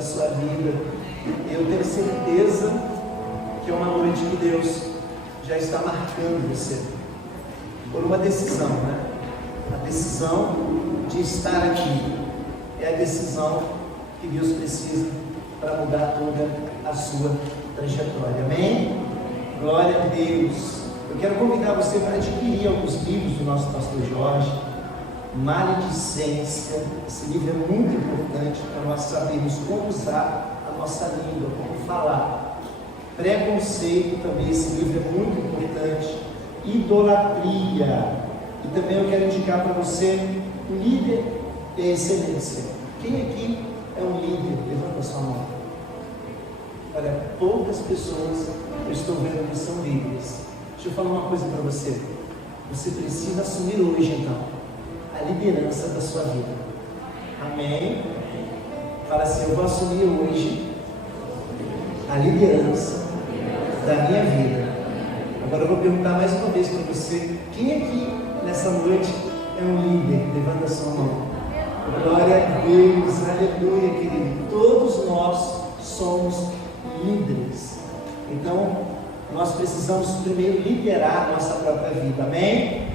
da sua vida. Eu tenho certeza que é uma noite que Deus já está marcando você por uma decisão, né? A decisão de estar aqui é a decisão que Deus precisa para mudar toda a sua trajetória. Amém? Glória a Deus. Eu quero convidar você para adquirir alguns livros do nosso pastor Jorge. Maledicência. Esse livro é muito importante para nós sabermos como usar a nossa língua, como falar. Preconceito também, esse livro é muito importante. Idolatria. E também eu quero indicar para você líder e excelência. Quem aqui é um líder? Levanta a sua mão. Olha, poucas pessoas eu estou vendo que são líderes. Deixa eu falar uma coisa para você. Você precisa assumir hoje, então, a liderança da sua vida. Amém? Fala assim: eu vou assumir hoje a liderança da minha vida. Agora eu vou perguntar mais uma vez para você: quem aqui nessa noite é um líder? Levanta a sua mão. Glória a Deus, aleluia, querido. Todos nós somos líderes. Então, nós precisamos primeiro liderar a nossa própria vida, amém?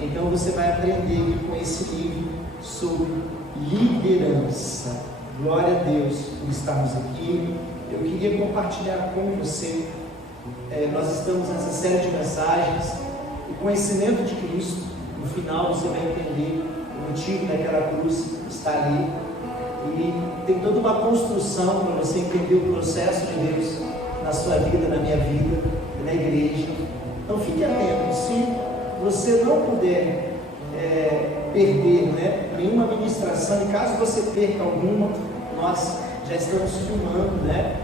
Então, você vai aprender com esse livro sobre liderança. Glória a Deus por estarmos aqui. Eu queria compartilhar com você. Nós estamos nessa série de mensagens. O conhecimento de Cristo. No final, você vai entender o motivo daquela cruz está ali. E tem toda uma construção para você entender o processo de Deus na sua vida, na minha vida, na igreja. Então fique atento. Se você não puder perder, né, nenhuma ministração, e caso você perca alguma, nós já estamos filmando, né,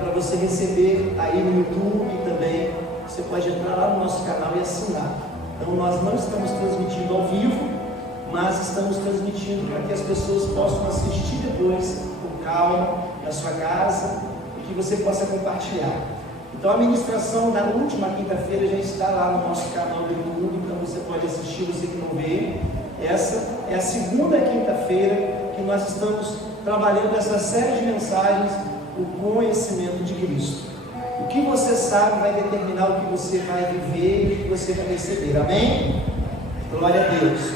para você receber aí no YouTube também. Você pode entrar lá no nosso canal e assinar. Então nós não estamos transmitindo ao vivo, mas estamos transmitindo para que as pessoas possam assistir depois, com calma, na sua casa, e que você possa compartilhar. Então a ministração da última quinta-feira já está lá no nosso canal do YouTube, então você pode assistir, você que não vê. Essa é a segunda quinta-feira que nós estamos trabalhando essa série de mensagens, o conhecimento de Cristo. O que você sabe vai determinar o que você vai viver e o que você vai receber. Amém? Glória a Deus.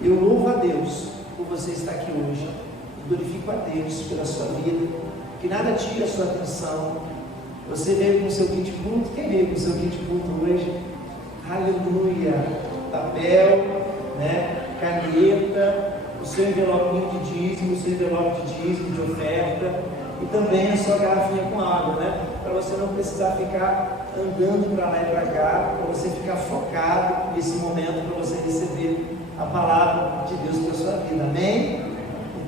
Eu louvo a Deus por você estar aqui hoje. E glorifico a Deus pela sua vida. Que nada tire a sua atenção. Você veio com o seu kit punto. Quem veio com o seu kit punto hoje? Aleluia! Papel, né? Caneta, o seu envelopinho de dízimo, o seu envelope de dízimo, de oferta. E também a sua garrafinha com água, né? Para você não precisar ficar andando para lá e para cá, para você ficar focado nesse momento, para você receber a palavra de Deus para a sua vida, amém?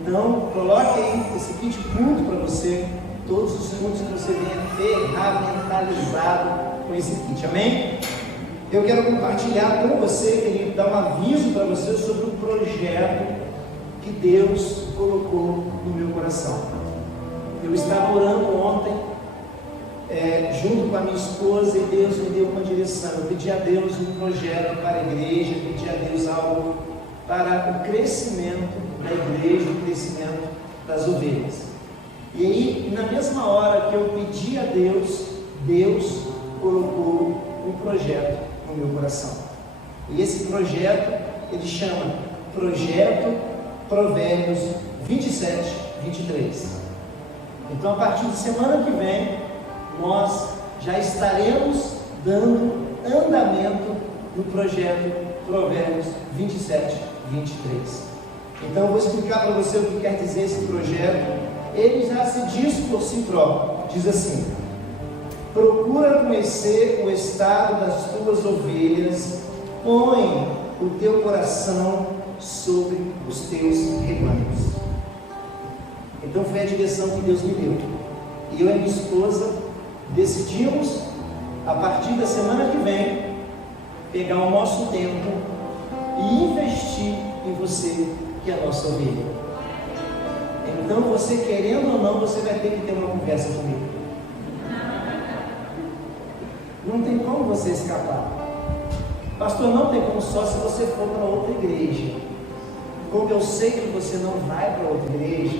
Então, coloque aí esse kit punto para você, todos os pontos que você venha ferramentalizado com esse kit, amém? Eu quero compartilhar com você, querido, dar um aviso para você sobre um projeto que Deus colocou no meu coração. Eu estava orando ontem, junto com a minha esposa, e Deus me deu uma direção. Eu pedi a Deus um projeto para a igreja, pedi a Deus algo para o crescimento da igreja, o crescimento das ovelhas. E aí, na mesma hora que eu pedi a Deus, Deus colocou um projeto no meu coração. E esse projeto, ele chama Projeto Provérbios 27, 23. Então, a partir de semana que vem, nós já estaremos dando andamento no projeto Provérbios 27, 23. Então, eu vou explicar para você o que quer dizer esse projeto. Ele já se diz por si próprio. Diz assim: procura conhecer o estado das tuas ovelhas, põe o teu coração sobre os teus rebanhos. Então foi a direção que Deus me deu. E eu e a minha esposa decidimos, a partir da semana que vem, pegar o nosso tempo e investir em você, que é a nossa ovelha. Então, você querendo ou não, você vai ter que ter uma conversa comigo. Não tem como você escapar. Pastor, não tem como, só se você for para outra igreja. Como eu sei que você não vai para outra igreja,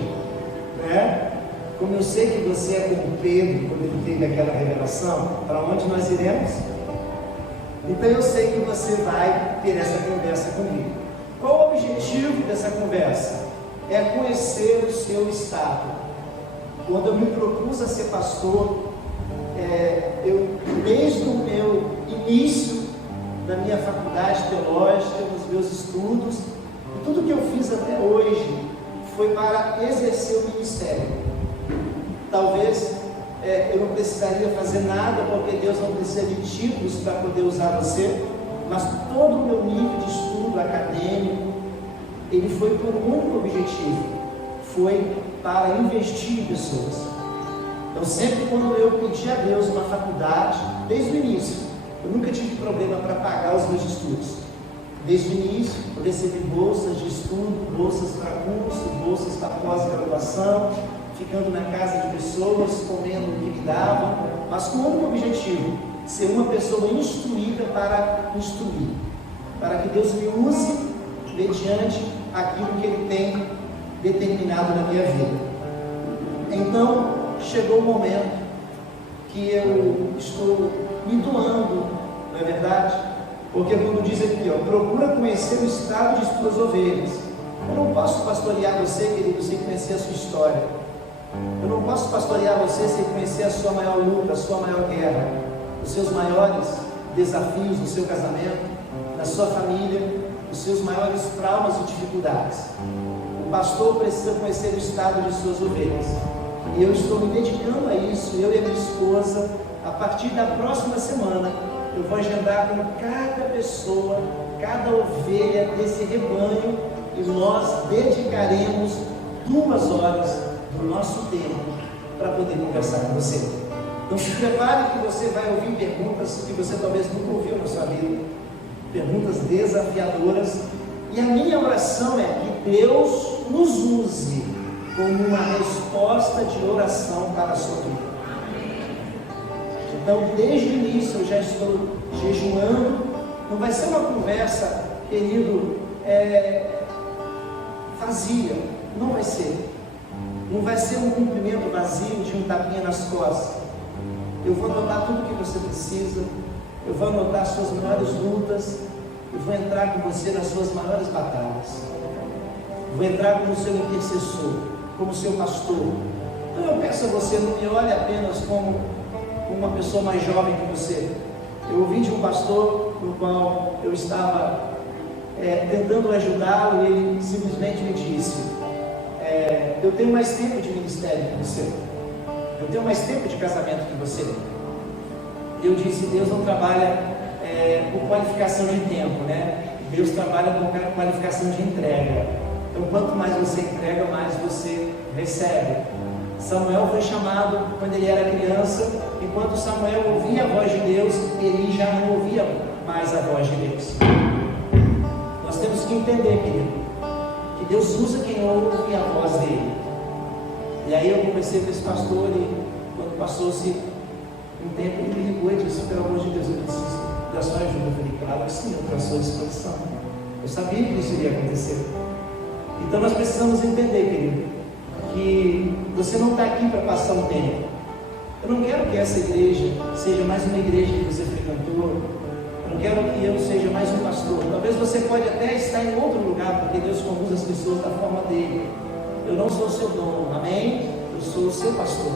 né? como eu sei que você é como Pedro, quando ele teve aquela revelação, para onde nós iremos? Então eu sei que você vai ter essa conversa comigo. Qual o objetivo dessa conversa? É conhecer o seu estado. Quando eu me propus a ser pastor, desde o meu início da minha faculdade teológica, dos meus estudos, tudo que eu fiz até hoje foi para exercer o ministério. Talvez eu não precisaria fazer nada, porque Deus não precisa de títulos para poder usar você, mas todo o meu nível de estudo acadêmico, ele foi por um único objetivo, foi para investir em pessoas. Então sempre quando eu pedi a Deus uma faculdade, desde o início, eu nunca tive problema para pagar os meus estudos. Desde o início, eu recebi bolsas de estudo, bolsas para curso, bolsas para pós-graduação, ficando na casa de pessoas, comendo o que me davam, mas com um objetivo: ser uma pessoa instruída para instruir, para que Deus me use mediante aquilo que Ele tem determinado na minha vida. Então, chegou o momento que eu estou me doando, não é verdade? Porque quando diz aqui, procura conhecer o estado de suas ovelhas. Eu não posso pastorear você, querido, sem conhecer a sua história. Eu não posso pastorear você sem conhecer a sua maior luta, a sua maior guerra, os seus maiores desafios no seu casamento, na sua família, os seus maiores traumas e dificuldades. O pastor precisa conhecer o estado de suas ovelhas. E eu estou me dedicando a isso, eu e a minha esposa. A partir da próxima semana, eu vou agendar com cada pessoa, cada ovelha desse rebanho, e nós dedicaremos 2 horas do nosso tempo para poder conversar com você. Então se prepare, que você vai ouvir perguntas que você talvez nunca ouviu na sua vida, perguntas desafiadoras, e a minha oração é que Deus nos use como uma resposta de oração para a sua vida. Então, desde o início eu já estou jejuando. Não vai ser uma conversa, querido, vazia. Não vai ser. Não vai ser um cumprimento vazio de um tapinha nas costas. Eu vou anotar tudo o que você precisa. Eu vou anotar as suas maiores lutas. Eu vou entrar com você nas suas maiores batalhas. Vou entrar como seu intercessor, como seu pastor. Então eu peço a você, não me olhe apenas como uma pessoa mais jovem que você. Eu ouvi de um pastor no qual eu estava tentando ajudá-lo, e ele simplesmente me disse: eu tenho mais tempo de ministério que você, eu tenho mais tempo de casamento que você. Eu disse: Deus não trabalha por qualificação de tempo, né? Deus trabalha com qualificação de entrega. Então quanto mais você entrega, mais você recebe. Samuel foi chamado quando ele era criança. Enquanto Samuel ouvia a voz de Deus, Eli já não ouvia mais a voz de Deus. Nós temos que entender, querido, que Deus usa quem ouve a voz dele. E aí eu conversei com esse pastor, e quando passou-se um tempo, ele me ligou e disse: pelo amor de Deus, eu preciso da sua ajuda. Eu falei: claro que sim, eu estou à sua disposição. Eu sabia que isso iria acontecer. Então nós precisamos entender, querido, que você não está aqui para passar um tempo. Eu não quero que essa igreja seja mais uma igreja que você frequentou. Eu não quero que eu seja mais um pastor. Talvez você pode até estar em outro lugar, porque Deus conduz as pessoas da forma dele. Eu não sou o seu dono, amém? Eu sou o seu pastor.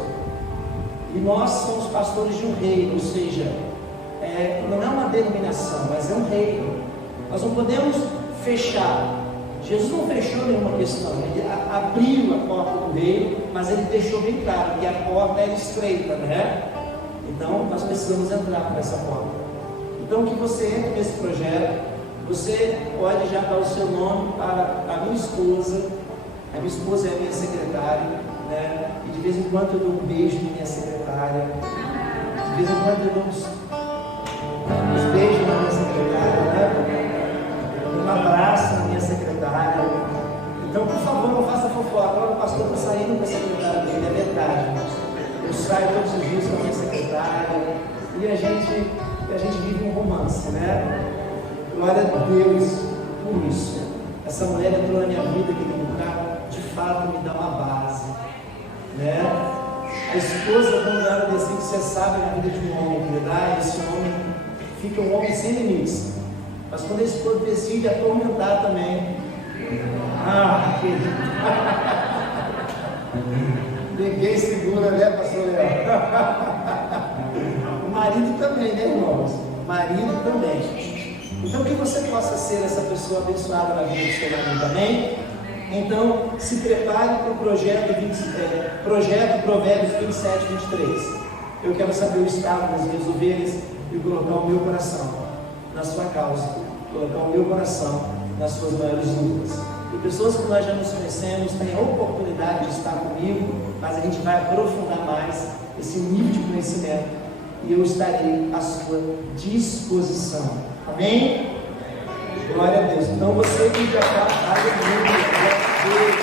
E nós somos pastores de um reino, ou seja, não é uma denominação, mas é um reino. Nós não podemos fechar. Jesus não fechou nenhuma questão, ele abriu a porta do reino, mas ele deixou bem claro que a porta era estreita, né? Então nós precisamos entrar por essa porta. Então que você entre nesse projeto. Você pode já dar o seu nome para a minha esposa. A minha esposa é a minha secretária, né? E de vez em quando eu dou um beijo na minha secretária. De vez em quando eu dou uns beijos na minha secretária, né? Um abraço na minha secretária. Então, por favor, não faça fofoca. Agora o pastor está saindo com a secretária dele, é verdade, irmãos. Eu saio todos os dias com a minha secretária e a gente vive um romance, né? Glória a Deus por isso. Essa mulher entrou na minha vida, querido, para de fato me dar uma base, né? A esposa, quando ela decide ser sábia na vida de um homem, esse homem fica um homem sem limites. Mas quando a esposa decide atormentar também, ninguém segura, né, pastor Léo? O marido também, né, irmãos? Marido também. Então, que você possa ser essa pessoa abençoada na vida do seu marido também. Então, se prepare para o projeto Provérbios 27, 23. Eu quero saber o estado das minhas ovelhas e colocar o meu coração na sua causa, colocar o meu coração nas suas maiores lutas. E pessoas que nós já nos conhecemos têm a oportunidade de estar comigo, mas a gente vai aprofundar mais esse nível de conhecimento e eu estarei à sua disposição. Amém? Glória a Deus. Então você que já está, aleluia, glória a Deus.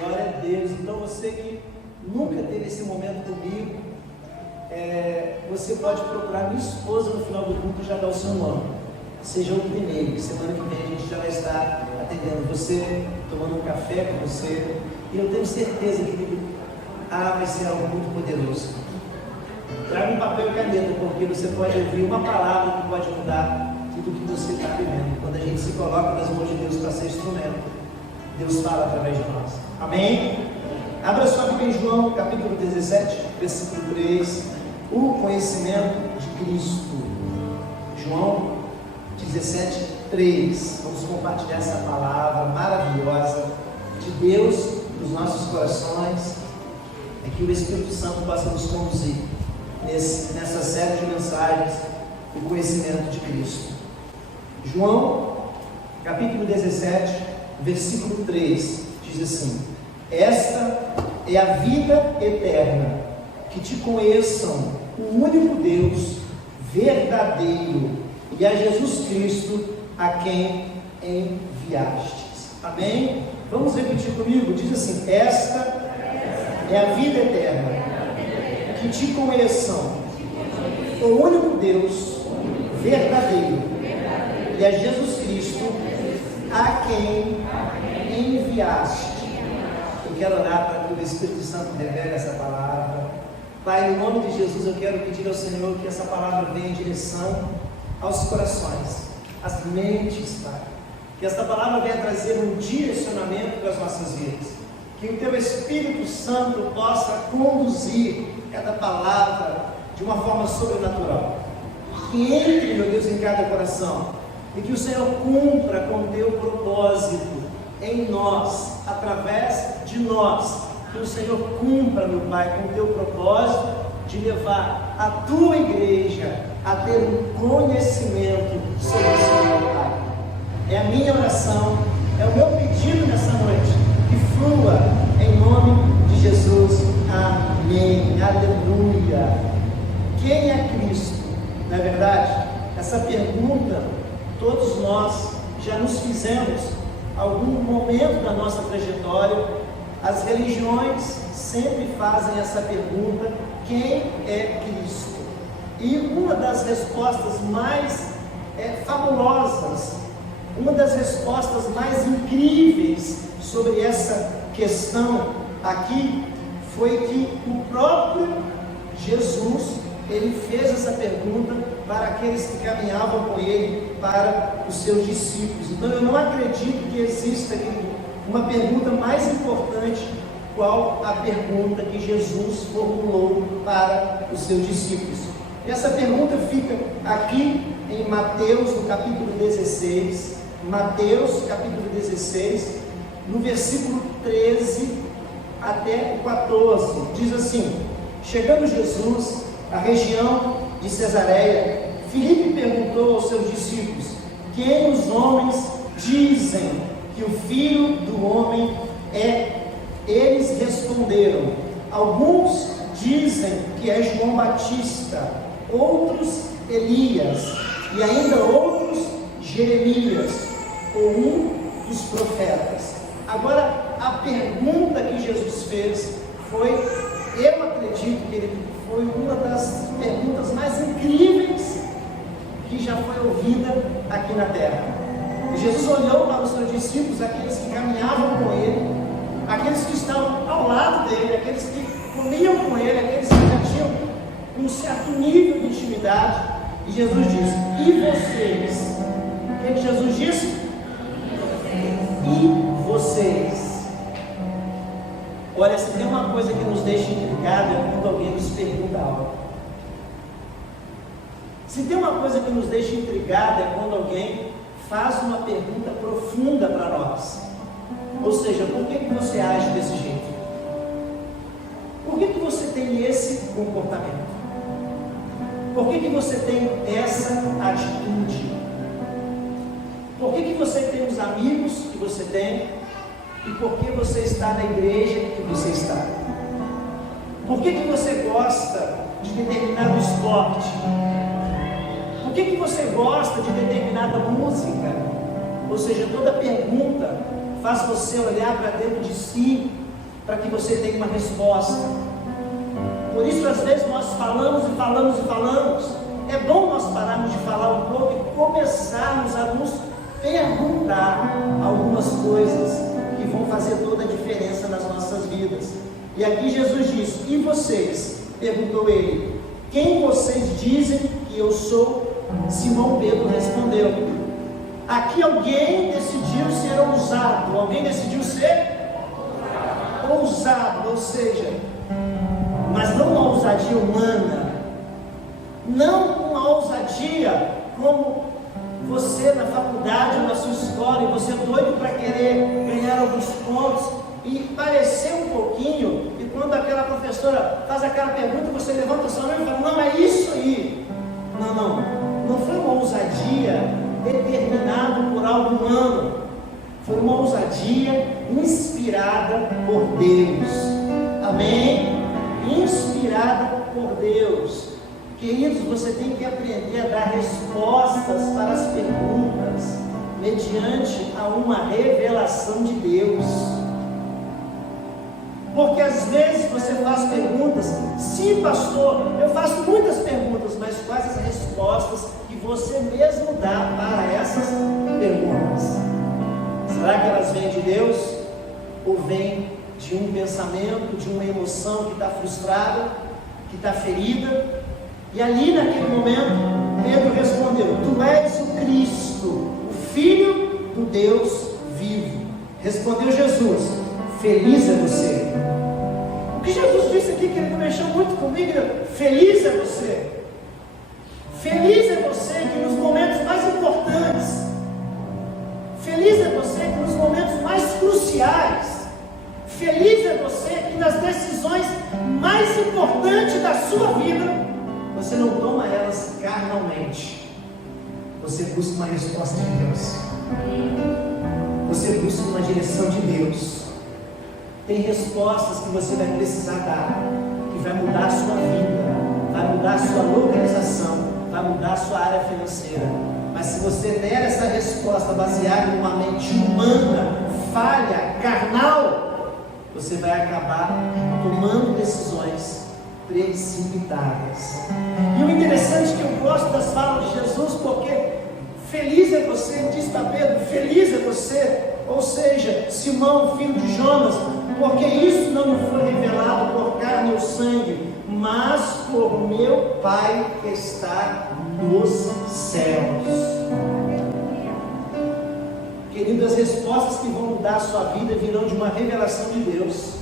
Glória a Deus. Então você que nunca teve esse momento comigo, você pode procurar minha esposa no final do culto e já dar o seu nome. Seja o primeiro. Semana que vem a gente já vai estar atendendo você, tomando um café com você. E eu tenho certeza que vai ser algo muito poderoso. Traga um papel e caneta, porque você pode ouvir uma palavra que pode mudar tudo o que você está vivendo. Quando a gente se coloca nas mãos de Deus para ser instrumento, Deus fala através de nós. Amém? Abra sua Bíblia em João, capítulo 17, versículo 3. O conhecimento de Cristo. João 17, 3. Vamos compartilhar essa palavra maravilhosa de Deus nos nossos corações. É que o Espírito Santo possa nos conduzir nessa série de mensagens, o conhecimento de Cristo. João, capítulo 17, versículo 3, diz assim: esta é a vida eterna, que te conheçam o único Deus verdadeiro e a Jesus Cristo, a quem enviastes. Amém? Vamos repetir comigo? Diz assim: esta é a vida eterna, que te conheçam o único Deus verdadeiro e a Jesus Cristo, a quem enviaste. Eu quero orar para que o Espírito Santo revele essa palavra. Pai, no nome de Jesus, eu quero pedir ao Senhor que essa palavra venha em direção aos corações, às mentes, Pai. Que essa palavra venha trazer um direcionamento para as nossas vidas. Que o Teu Espírito Santo possa conduzir cada palavra de uma forma sobrenatural. Que entre, meu Deus, em cada coração. E que o Senhor cumpra com o Teu propósito em nós, através de nós. Que o Senhor cumpra, meu Pai, com o Teu propósito de levar a Tua igreja a ter um conhecimento sobre o Senhor, Pai. É a minha oração, é o meu pedido nessa noite. Que flua em nome de Jesus. Amém. Aleluia. Quem é Cristo? Não é verdade? Essa pergunta todos nós já nos fizemos algum momento da nossa trajetória. As religiões sempre fazem essa pergunta: quem é Cristo? E uma das respostas mais fabulosas, uma das respostas mais incríveis sobre essa questão aqui foi que o próprio Jesus, ele fez essa pergunta para aqueles que caminhavam com ele, para os seus discípulos. Então eu não acredito que exista uma pergunta mais importante, qual a pergunta que Jesus formulou para os seus discípulos. E essa pergunta fica aqui em Mateus, no capítulo 16, Mateus capítulo 16, no versículo 13 até o 14, diz assim: chegando Jesus à região de Cesareia, Filipe perguntou aos seus discípulos: quem os homens dizem que o Filho do Homem é? Eles responderam: alguns dizem que é João Batista, outros Elias, e ainda outros Jeremias, ou um dos profetas. Agora, a pergunta que Jesus fez foi, eu acredito que ele foi uma das perguntas mais incríveis que já foi ouvida aqui na terra. Jesus olhou para os seus discípulos, aqueles que caminhavam com ele, aqueles que estavam ao lado dele, aqueles que comiam com ele, aqueles que já tinham um certo nível de intimidade. E Jesus disse: e vocês? O que Jesus disse? E vocês? Olha, se tem uma coisa que nos deixa intrigados é quando alguém nos pergunta algo. Se tem uma coisa que nos deixa intrigados é quando alguém faz uma pergunta profunda para nós. Ou seja, por que você age desse jeito? Por que você tem esse comportamento? Por que você tem essa atitude? Por que você tem os amigos que você tem? E por que você está na igreja que você está? Por que você gosta de determinado esporte? Por que você gosta de determinada música? Ou seja, toda pergunta faz você olhar para dentro de si, para que você tenha uma resposta. Por isso, às vezes, nós falamos e falamos e falamos. É bom nós pararmos de falar um pouco e começarmos a nos perguntar algumas coisas que vão fazer toda a diferença nas nossas vidas. E aqui Jesus diz: e vocês? Perguntou ele: quem vocês dizem que eu sou? Simão Pedro respondeu: aqui alguém decidiu ser ousado. Alguém decidiu ser ousado, ou seja, mas não uma ousadia humana, não uma ousadia como você na faculdade ou na sua escola, e você é doido para querer ganhar alguns pontos e parecer um pouquinho, e quando aquela professora faz aquela pergunta, você levanta a sua mão e fala: não, é isso aí. Não foi uma ousadia determinada por algo humano, foi uma ousadia inspirada por Deus. Amém? Inspirada por Deus. Queridos, você tem que aprender a dar respostas para as perguntas mediante a uma revelação de Deus. Porque às vezes você faz perguntas: sim, pastor, eu faço muitas perguntas, mas quais as respostas que você mesmo dá para essas perguntas? Será que elas vêm de Deus? Ou vêm de um pensamento, de uma emoção que está frustrada, que está ferida? E ali naquele momento, Pedro respondeu: tu és o Cristo, o Filho do Deus vivo. Respondeu Jesus: feliz é você. O que Jesus disse aqui, que ele mexeu muito comigo: feliz é você. Feliz é você que nos momentos mais importantes, feliz é você que nos momentos mais cruciais, feliz é você que nas decisões mais importantes da sua vida, você não toma elas carnalmente, você busca uma resposta de Deus, você busca uma direção de Deus. Tem respostas que você vai precisar dar, que vai mudar a sua vida, vai mudar a sua localização, vai mudar a sua área financeira. Mas se você der essa resposta baseada em uma mente humana, falha, carnal, você vai acabar tomando decisões precipitadas. E o interessante é que eu gosto das falas de Jesus, porque feliz é você, diz para Pedro, feliz é você, ou seja, Simão, filho de Jonas, porque isso não me foi revelado por carne ou sangue, mas por meu Pai que está nos céus. Querido, as respostas que vão mudar a sua vida virão de uma revelação de Deus,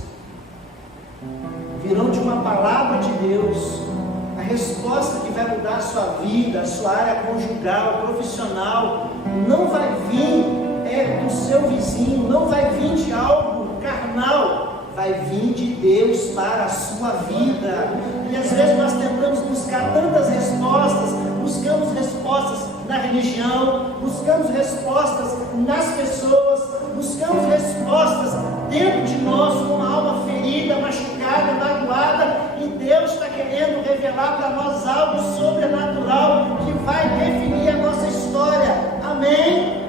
virão de uma palavra de Deus. A resposta que vai mudar a sua vida, a sua área conjugal, profissional, não vai vir do seu vizinho, não vai vir de algo carnal, vai vir de Deus para a sua vida. E às vezes nós tentamos buscar tantas respostas, buscamos respostas na religião, buscamos respostas nas pessoas, buscamos respostas dentro de nós, com uma alma ferida, machucada, magoada, e Deus está querendo revelar para nós algo sobrenatural que vai definir a nossa história. Amém?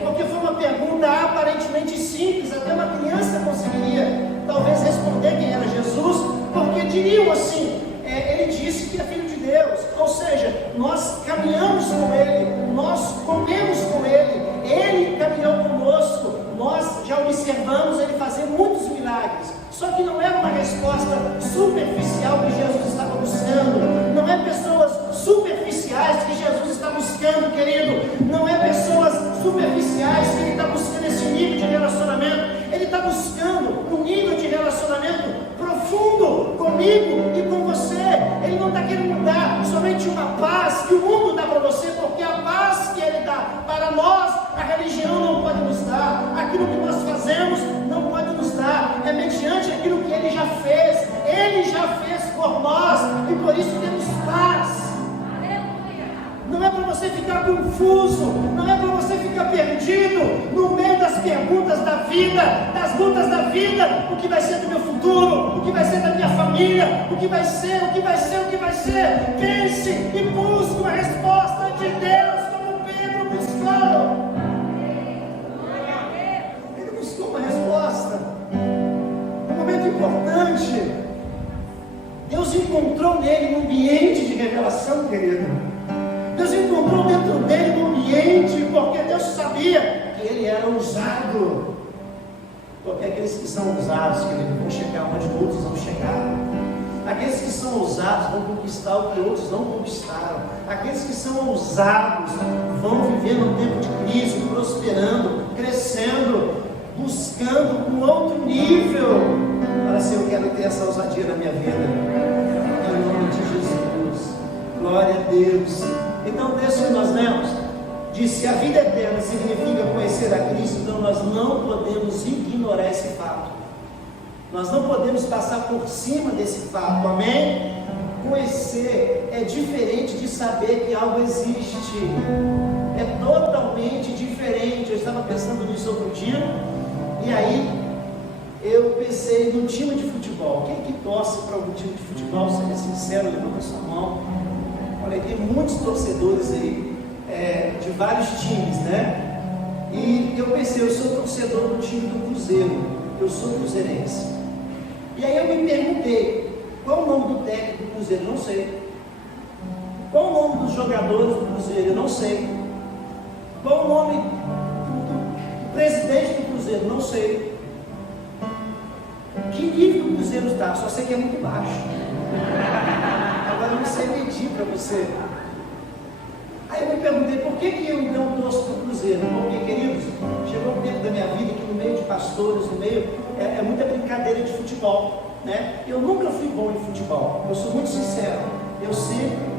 Porque foi uma pergunta aparentemente simples, até uma criança conseguiria talvez responder quem era Jesus, porque diriam assim: ele disse que é filho de Deus, ou seja, nós caminhamos com ele, nós comemos com ele, observamos Ele fazer muitos milagres. Só que não é uma resposta superficial que Jesus estava buscando. Não é pessoas superficiais que Jesus está buscando, querido. Não é pessoas superficiais que Ele está buscando esse nível de relacionamento. Ele está buscando um nível de relacionamento profundo comigo e com você. Ele não está querendo dar somente uma paz que o mundo dá para você, porque a paz que Ele dá para nós, a religião não pode nos dar. Aquilo que nós fazemos não pode nos dar. É mediante aquilo que Ele já fez. Ele já fez por nós e por isso temos paz. Não é para você ficar confuso, não é para você ficar perdido no meio das perguntas da vida, das lutas da vida. O que vai ser do meu futuro? O que vai ser da minha família? O que vai ser? O que vai ser? O que vai ser? Pense e busque uma resposta de Deus, como Pedro buscou. Ele buscou uma resposta. Um momento importante. Deus encontrou nele um ambiente de revelação, querido. Deus encontrou dentro dele um ambiente, porque Deus sabia que ele era ousado. Porque aqueles que são ousados, querido, vão chegar onde outros vão chegar. Aqueles que são ousados vão conquistar o que outros não conquistaram. Aqueles que são ousados vão viver no tempo de crise, prosperando, crescendo, buscando um outro nível. Para assim, eu quero ter essa ousadia na minha vida. Em nome de Jesus. Glória a Deus. Então, o texto que nós lemos diz: se a vida eterna significa conhecer a Cristo, então nós não podemos ignorar esse fato. Nós não podemos passar por cima desse fato, amém? Conhecer é diferente de saber que algo existe. É totalmente diferente. Eu estava pensando nisso outro dia, e aí eu pensei no time de futebol. Quem que torce para algum time de futebol? Seja sincero, levanta sua mão. Olha, tem muitos torcedores aí, de vários times, né? E eu pensei, eu sou torcedor do time do Cruzeiro, eu sou cruzeirense. E aí eu me perguntei, qual o nome do técnico do Cruzeiro? Não sei. Qual o nome dos jogadores do Cruzeiro? Eu não sei. Qual o nome do presidente do Cruzeiro? Não sei. Que nível o Cruzeiro está? Só sei que é muito baixo. Agora eu não sei medir para você. Aí eu me perguntei, por que eu então torço para o Cruzeiro? Porque, queridos, chegou um tempo da minha vida que no meio de pastores, no meio, é muita brincadeira de futebol, né? Eu nunca fui bom em futebol, eu sou muito sincero. Eu sempre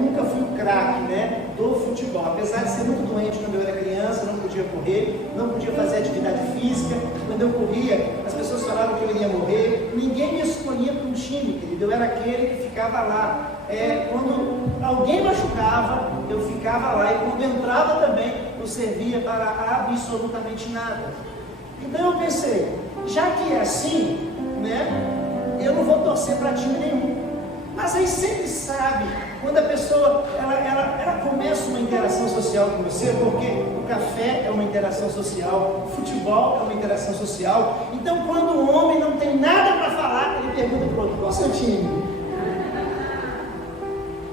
nunca fui o craque, né, do futebol. Apesar de ser muito doente quando eu era criança, não podia correr, não podia fazer atividade física. Quando eu corria, as pessoas falavam que eu iria morrer. Ninguém me escolhia para um time, querido. Eu era aquele que ficava lá. Quando alguém machucava, eu ficava lá. E quando entrava também, eu servia para absolutamente nada. Então eu pensei, já que é assim, né, eu não vou torcer para time nenhum. Mas aí sempre sabe, quando a pessoa ela começa uma interação social com você, porque o café é uma interação social, o futebol é uma interação social. Então, quando o homem não tem nada para falar, ele pergunta para o outro: qual é o seu time?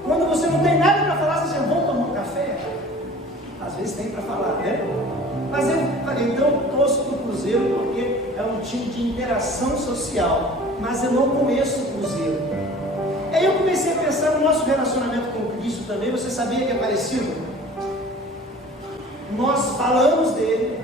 Quando você não tem nada para falar, você diz: vamos tomar um café? Às vezes tem para falar, né? Mas então eu torço para o Cruzeiro porque é um time de interação social, mas eu não conheço o Cruzeiro. Aí eu comecei a pensar no nosso relacionamento com Cristo também. Você sabia que é parecido? Nós falamos dele,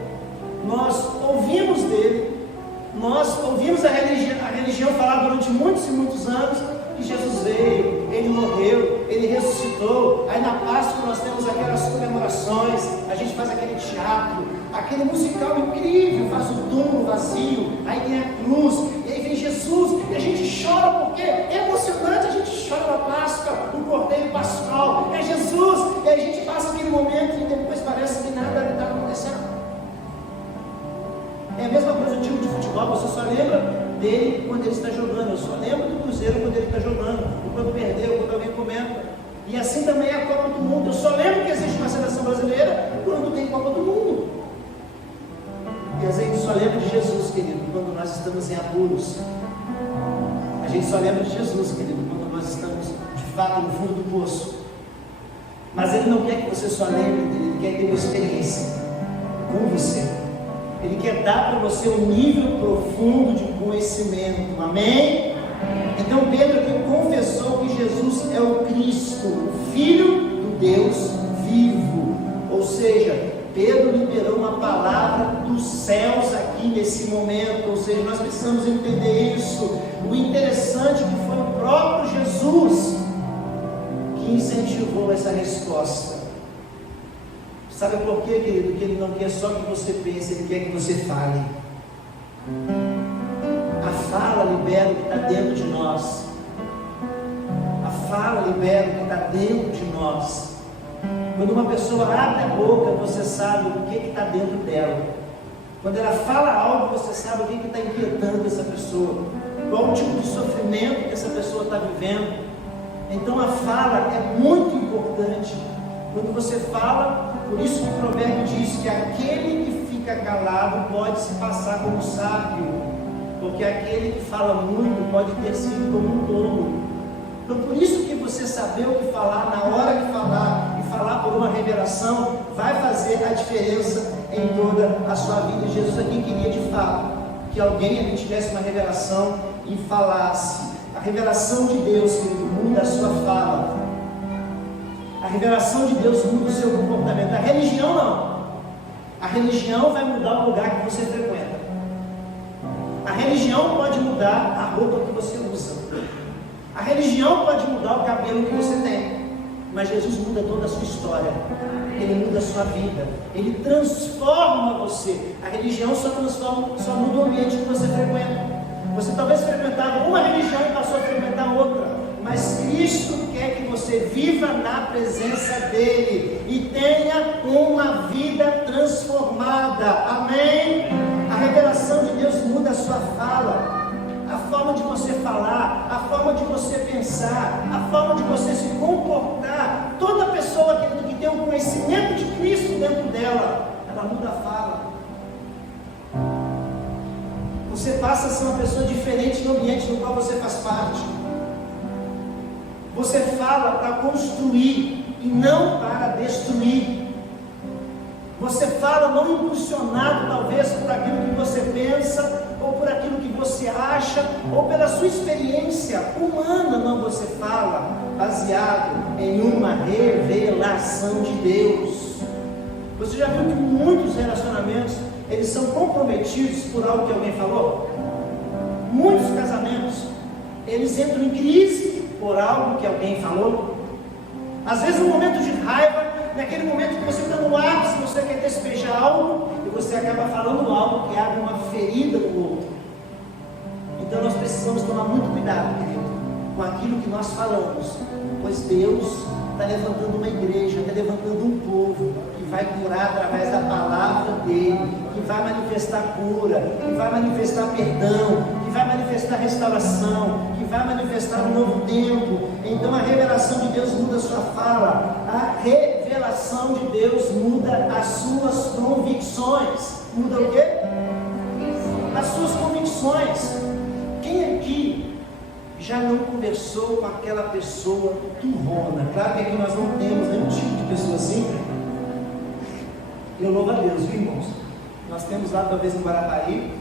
nós ouvimos dele, nós ouvimos a religião falar durante muitos e muitos anos que Jesus veio, ele morreu, ele ressuscitou. Aí na Páscoa nós temos aquelas comemorações, a gente faz aquele teatro, aquele musical incrível, faz o túmulo vazio, aí tem a cruz, e aí vem Jesus, e a gente chora porque é emocionante, a gente chora na Páscoa, no Cordeiro Pascal, é Jesus, e aí a gente passa aquele momento e depois parece que nada está acontecendo. É a mesma coisa do time de futebol, você só lembra dele quando ele está jogando. Eu só lembro do Cruzeiro quando ele está jogando, quando perdeu, quando alguém comenta. E assim também é a Copa do Mundo. Eu só lembro que existe uma seleção brasileira quando tem Copa do Mundo. E a gente só lembra de Jesus, querido, quando nós estamos em apuros. A gente só lembra de Jesus, querido, quando nós estamos de fato no fundo do poço. Mas ele não quer que você só lembre dele, ele quer ter uma experiência com você. Ele quer dar para você um nível profundo de conhecimento. Amém? Então Pedro aqui confessou que Jesus é o Cristo, o Filho do Deus vivo. Ou seja, Pedro liberou uma palavra dos céus aqui nesse momento. Ou seja, nós precisamos entender isso. O interessante é que foi o próprio Jesus que incentivou essa resposta. Sabe por quê, querido? Que Ele não quer só que você pense, Ele quer que você fale. A fala libera o que está dentro de nós. A fala libera o que está dentro de nós. Quando uma pessoa abre a boca, você sabe o que está dentro dela. Quando ela fala algo, você sabe o que está inquietando essa pessoa. Qual o tipo de sofrimento que essa pessoa está vivendo. Então a fala é muito importante. Quando você fala, por isso que o provérbio diz que aquele que fica calado pode se passar como sábio, porque aquele que fala muito pode ter sido como um tolo. Então por isso que você saber o que falar na hora que falar e falar por uma revelação vai fazer a diferença em toda a sua vida. Jesus aqui queria de fato que alguém ali tivesse uma revelação e falasse. A revelação de Deus, querido, muda a sua fala. A revelação de Deus muda o seu comportamento. A religião não. A religião vai mudar o lugar que você frequenta. A religião pode mudar a roupa que você usa. A religião pode mudar o cabelo que você tem. Mas Jesus muda toda a sua história. Ele muda a sua vida. Ele transforma você. A religião só muda o ambiente que você frequenta. Você talvez frequentava uma religião e passou a frequentar outra. Mas Cristo quer que você viva na presença dEle e tenha uma vida transformada. Amém? A revelação de Deus muda a sua fala, a forma de você falar, a forma de você pensar, a forma de você se comportar. Toda pessoa que tem um conhecimento de Cristo dentro dela, ela muda a fala. Você passa a ser uma pessoa diferente no ambiente no qual você faz parte. Você fala para construir e não para destruir. Você fala não impulsionado talvez por aquilo que você pensa, ou por aquilo que você acha, ou pela sua experiência humana. Não, você fala baseado em uma revelação de Deus. Você já viu que muitos relacionamentos eles são comprometidos por algo que alguém falou? Muitos casamentos eles entram em crise por algo que alguém falou. Às vezes um momento de raiva, naquele momento que você está no ápice, você quer despejar algo e você acaba falando algo que abre uma ferida no outro. Então nós precisamos tomar muito cuidado, querido, com aquilo que nós falamos, pois Deus está levantando uma igreja, está levantando um povo que vai curar através da palavra dele, que vai manifestar cura, que vai manifestar perdão, que vai manifestar restauração, que vai manifestar um novo tempo. Então a revelação de Deus muda a sua fala, a revelação de Deus muda as suas convicções. Muda o quê? As suas convicções. Quem aqui já não conversou com aquela pessoa turrona? Claro que aqui nós não temos nenhum tipo de pessoa assim. Eu louvo a Deus, viu, irmãos? Nós temos lá talvez em Guarapari,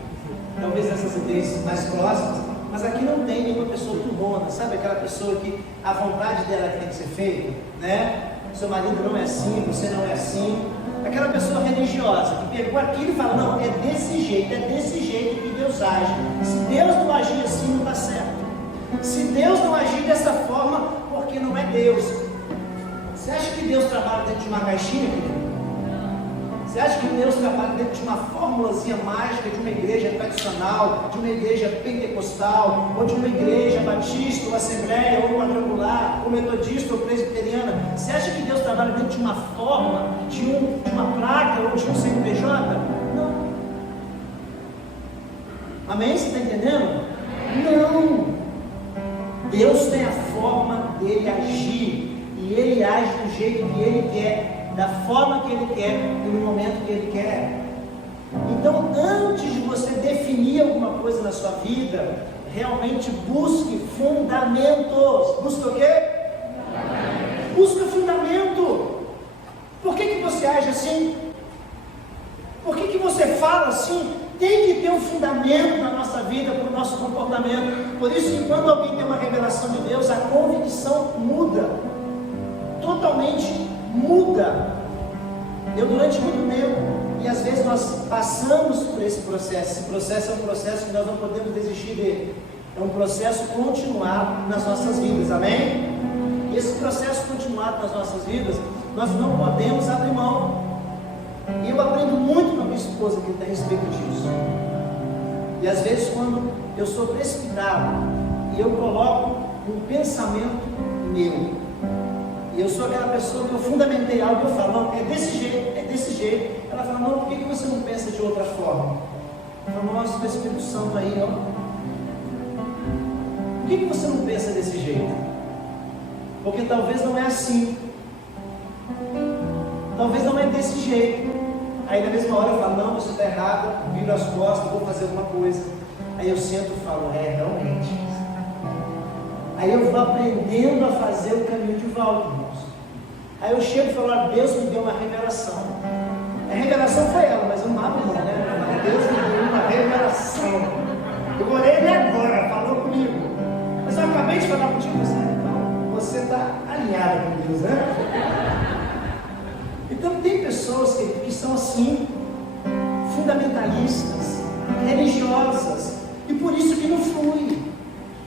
talvez nessas igrejas mais próximas, mas aqui não tem nenhuma pessoa turrona. Sabe aquela pessoa que a vontade dela tem que ser feita, né? Seu marido não é assim, você não é assim. Aquela pessoa religiosa que pegou aquilo e fala, não, é desse jeito que Deus age. Se Deus não agir assim, não está certo. Se Deus não agir dessa forma, porque não é Deus. Você acha que Deus trabalha dentro de uma caixinha, querido? Você acha que Deus trabalha dentro de uma fórmulazinha mágica de uma igreja tradicional, de uma igreja pentecostal, ou de uma igreja batista, ou assembleia, ou quadrangular, ou metodista, ou presbiteriana? Você acha que Deus trabalha dentro de uma forma, de uma placa, ou de um CNPJ? Não. Amém? Você está entendendo? Não. Deus tem a forma dele agir, e ele age do jeito que ele quer, da forma que ele quer e no momento que ele quer. Então, antes de você definir alguma coisa na sua vida, realmente busque fundamentos. Busque o quê? Busque fundamento. Por que você age assim? Por que você você fala assim, tem que ter um fundamento na nossa vida, para o nosso comportamento. Por isso que quando alguém tem uma revelação de Deus, a convicção muda, totalmente muda. Eu durante muito tempo, e às vezes nós passamos por esse processo é um processo que nós não podemos desistir dele, é um processo continuado nas nossas vidas, amém? E esse processo continuado nas nossas vidas, nós não podemos abrir mão. E eu aprendo muito com a minha esposa que tem a respeito disso. E às vezes quando eu sou precipitado e eu coloco um pensamento meu, e eu sou aquela pessoa que eu fundamentei algo, eu falo, não, é desse jeito. Ela fala, não, por que você não pensa de outra forma? Eu falo, nossa, o Espírito Santo aí, ó. Por que você não pensa desse jeito? Porque talvez não é assim. Talvez não é desse jeito. Aí na mesma hora eu falo, não, você está errado, viro as costas, vou fazer alguma coisa. Aí eu sento e falo, realmente. Aí eu vou aprendendo a fazer o caminho de volta, irmãos. Aí eu chego e falo, Deus me deu uma revelação. A revelação foi ela, mas eu não abro mão, né? Deus me deu uma revelação. Eu orei ele agora, falou comigo. Mas eu acabei de falar contigo, você está alinhado com Deus, né? Então tem pessoas que são assim, fundamentalistas, religiosas, e por isso que não flui.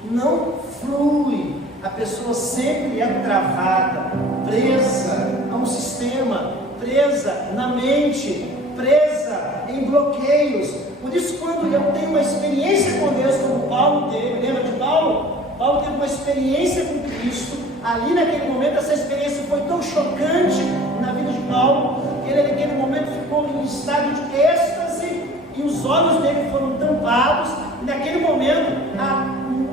Não flui. A pessoa sempre é travada, presa a um sistema, presa na mente, presa em bloqueios. Por isso, quando eu tenho uma experiência com Deus, como Paulo teve, lembra de Paulo? Paulo teve uma experiência com Cristo. Ali naquele momento, essa experiência foi tão chocante na vida de Paulo, que ele naquele momento ficou em estado de êxtase, e os olhos dele foram tampados, e naquele momento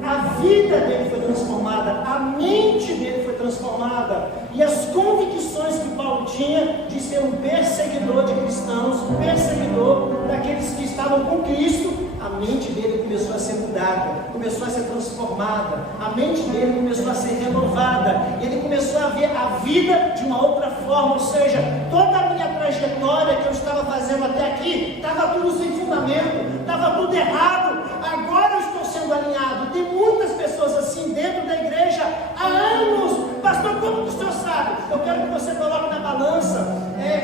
a vida dele foi transformada, a mente dele foi transformada, e as convicções que Paulo tinha de ser um perseguidor de cristãos, um perseguidor daqueles que estavam com Cristo, a mente dele começou a ser mudada, começou a ser transformada, a mente dele começou a ser renovada, ele começou a ver a vida de uma outra forma, ou seja, toda a minha trajetória que eu estava fazendo até aqui, estava tudo sem fundamento, estava tudo errado, agora eu estou sendo alinhado. Tem muitas pessoas assim dentro da igreja há anos. Pastor, como que o senhor sabe? Eu quero que você coloque na balança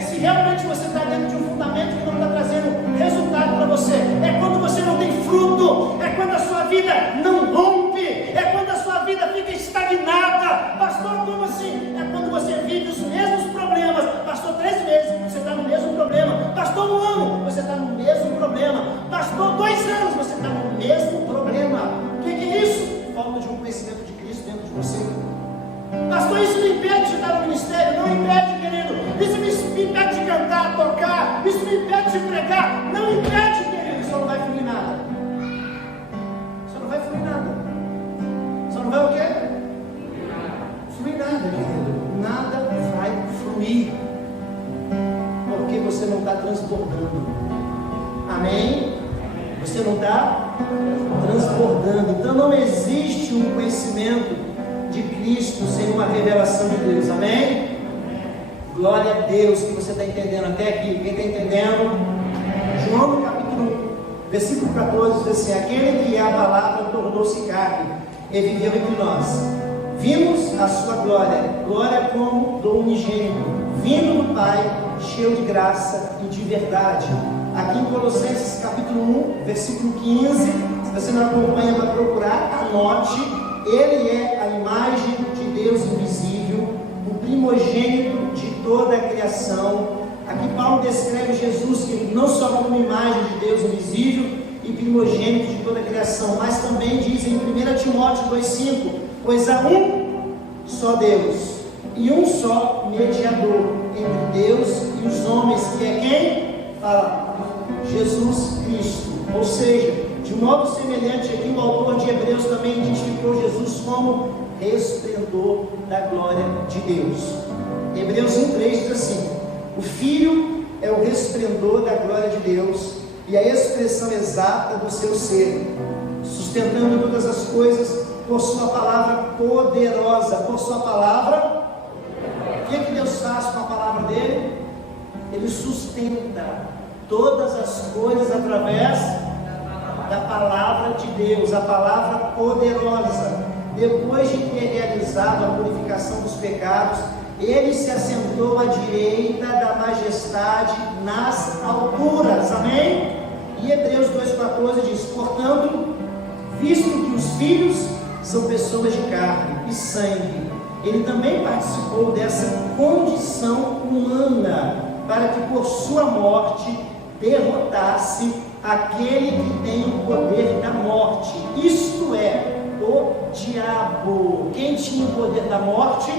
se realmente você está dentro de um fundamento que não está trazendo resultado para você. É quando você não tem fruto, é quando a sua vida não rompe, é quando a sua vida fica estagnada. Pastor, como assim? É quando você vive os mesmos problemas. Pastor, 3 meses, você está no mesmo problema. Pastor, 1 ano, você está no mesmo problema. Pastor, 2 anos, você está no mesmo problema. O que é isso? Falta de um conhecimento de Cristo dentro de você. Pastor, isso me impede de estar no ministério? Não impede, querido. Isso me impede de cantar, tocar. Isso me impede de pregar. Não impede, querido. Só não vai fluir nada. Só não vai fluir nada. Só não vai o quê? Fluir nada, querido. Nada vai fluir. Porque você não está transbordando. Amém? Você não está transbordando. Então não existe um conhecimento de Cristo sem uma revelação de Deus. Amém? Glória a Deus que você está entendendo até aqui. Quem está entendendo? João no capítulo 1, versículo 14 diz assim: aquele que é a palavra tornou-se carne e viveu entre nós. Vimos a sua glória, glória como do unigênito, vindo do Pai, cheio de graça e de verdade. Aqui em Colossenses capítulo 1, versículo 15, se você não acompanha, vai procurar, anote. Ele é a imagem de Deus invisível, o primogênito de toda a criação. Aqui Paulo descreve Jesus que não só como imagem de Deus invisível e primogênito de toda a criação, mas também diz em 1 Timóteo 2,5: pois há um só Deus e um só mediador entre Deus e os homens, que é quem? Fala, Jesus Cristo. Ou seja, de modo semelhante aqui o autor de Hebreus também identificou Jesus como resplendor da glória de Deus. Hebreus 1,3 diz assim: o Filho é o resplendor da glória de Deus e a expressão exata do seu ser, sustentando todas as coisas por sua palavra poderosa. Por sua palavra, o que Deus faz com a palavra dele? Ele sustenta todas as coisas através da palavra de Deus, a palavra poderosa. Depois de ter realizado a purificação dos pecados, ele se assentou à direita da majestade nas alturas. Amém? E Hebreus 2,14 diz: portanto, visto que os filhos são pessoas de carne e sangue, ele também participou dessa condição humana, para que por sua morte derrotasse aquele que tem o poder da morte, isto é, o diabo. Quem tinha o poder da morte?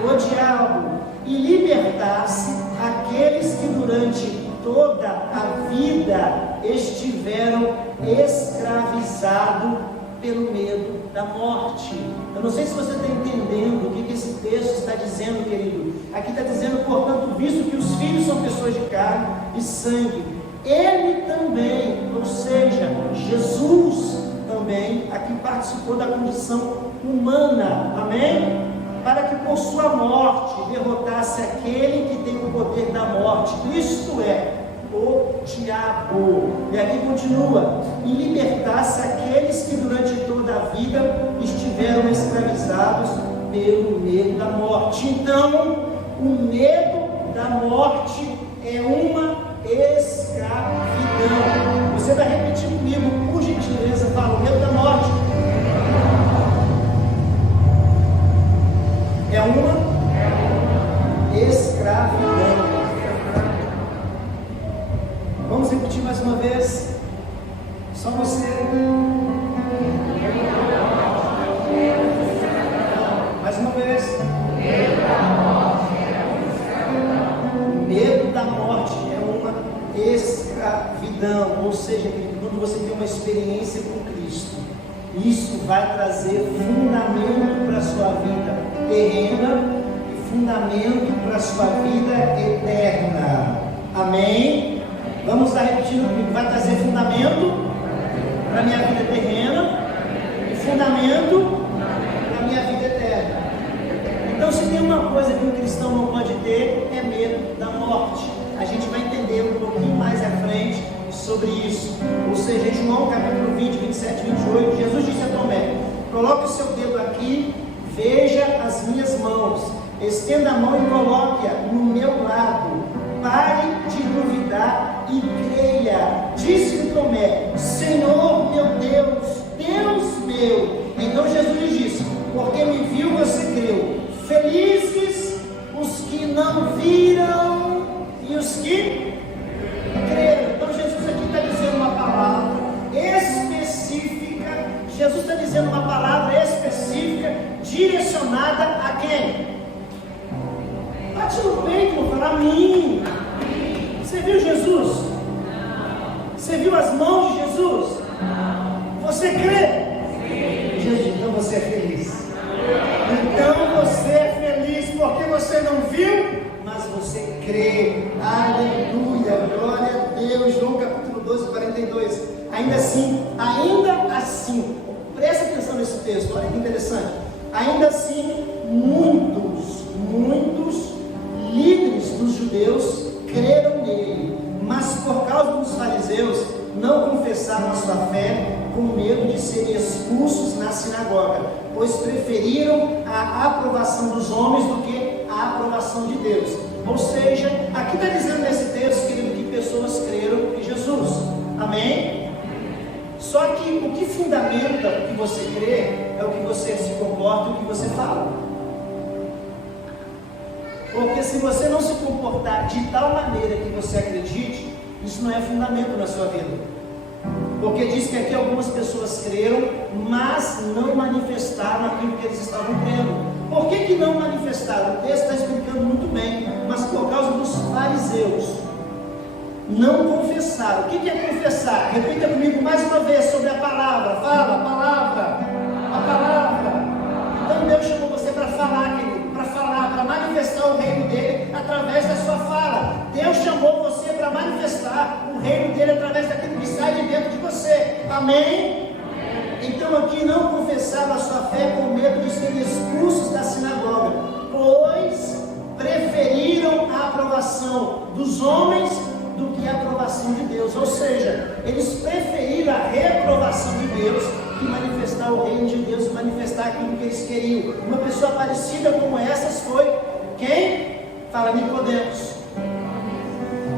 O diabo. E libertasse aqueles que durante toda a vida estiveram escravizados pelo medo da morte. Eu não sei se você está entendendo o que esse texto está dizendo, querido. Aqui está dizendo, portanto, visto que os filhos são pessoas de carne e sangue, ele também, ou seja, Jesus também, aqui participou da condição humana, amém? Para que por sua morte derrotasse aquele que tem o poder da morte, isto é, o diabo. E aqui continua: e libertasse aqueles que durante toda a vida estiveram escravizados pelo medo da morte. Então, o medo da morte é uma escravidão. Você vai repetir comigo, por gentileza, fala: o medo da morte é uma escravidão. Vamos repetir mais uma vez. Só você. Mais uma vez. O medo da morte é uma escravidão. Ou seja, quando você tem uma experiência com Cristo, isso vai trazer fundamento para a sua vida terrena e fundamento para a sua vida eterna. Amém? Vamos estar repetindo comigo. Vai trazer fundamento para a minha vida terrena e fundamento para a minha vida eterna. Então, se tem uma coisa que um cristão não pode ter, é medo da morte. A gente vai entender um pouquinho mais à frente sobre isso. Ou seja, em João capítulo 20, 27 e 28, Jesus disse a Tomé: coloque o seu dedo aqui, veja as minhas mãos, estenda a mão e coloque-a no meu lado. Pare de duvidar e creia. Disse-lhe Tomé: Senhor meu Deus, Deus meu. Então Jesus lhe disse: porque me viu, você creu. Felizes os que não viram e os que creram. Então Jesus aqui está dizendo uma palavra específica. Jesus está dizendo uma palavra específica, direcionada a quem? Bate no peito, para mim. Você viu Jesus? Você viu as mãos de Jesus? Você crê? Jesus, então você é feliz. Então você é feliz porque você não viu, mas você crê. Aleluia, glória a Deus. João capítulo 12, 42. Ainda assim, presta atenção nesse texto, olha que interessante. Ainda assim, muitos líderes dos judeus creram nele, mas por causa dos fariseus não confessaram a sua fé, com medo de serem expulsos na sinagoga, pois preferiram a aprovação dos homens do que a aprovação de Deus. Ou seja, aqui está dizendo nesse texto, querido, que pessoas creram em Jesus. Amém? Só que o que fundamenta o que você crê é o que você se comporta e o que você fala. Porque se você não se comportar de tal maneira que você acredite, isso não é fundamento na sua vida. Porque diz que aqui algumas pessoas creram, mas não manifestaram aquilo que eles estavam crendo. Por que não manifestaram? O texto está explicando muito bem, mas por causa dos fariseus. Não confessaram. O que é confessar? Repita comigo mais uma vez sobre a palavra. Fala, a palavra. A palavra. Então Deus chamou você para falar, querido. Para falar, para manifestar o reino dele através da sua fala. Deus chamou você para manifestar o reino dele através daquilo que sai de dentro de você. Amém? Então aqui não confessaram a sua fé com medo de serem expulsos da sinagoga, pois preferiram a aprovação dos homens do que a aprovação de Deus. Ou seja, eles preferiram a reprovação de Deus que manifestar o reino de Deus, e manifestar aquilo que eles queriam. Uma pessoa parecida como essas foi quem? Fala Nicodemos.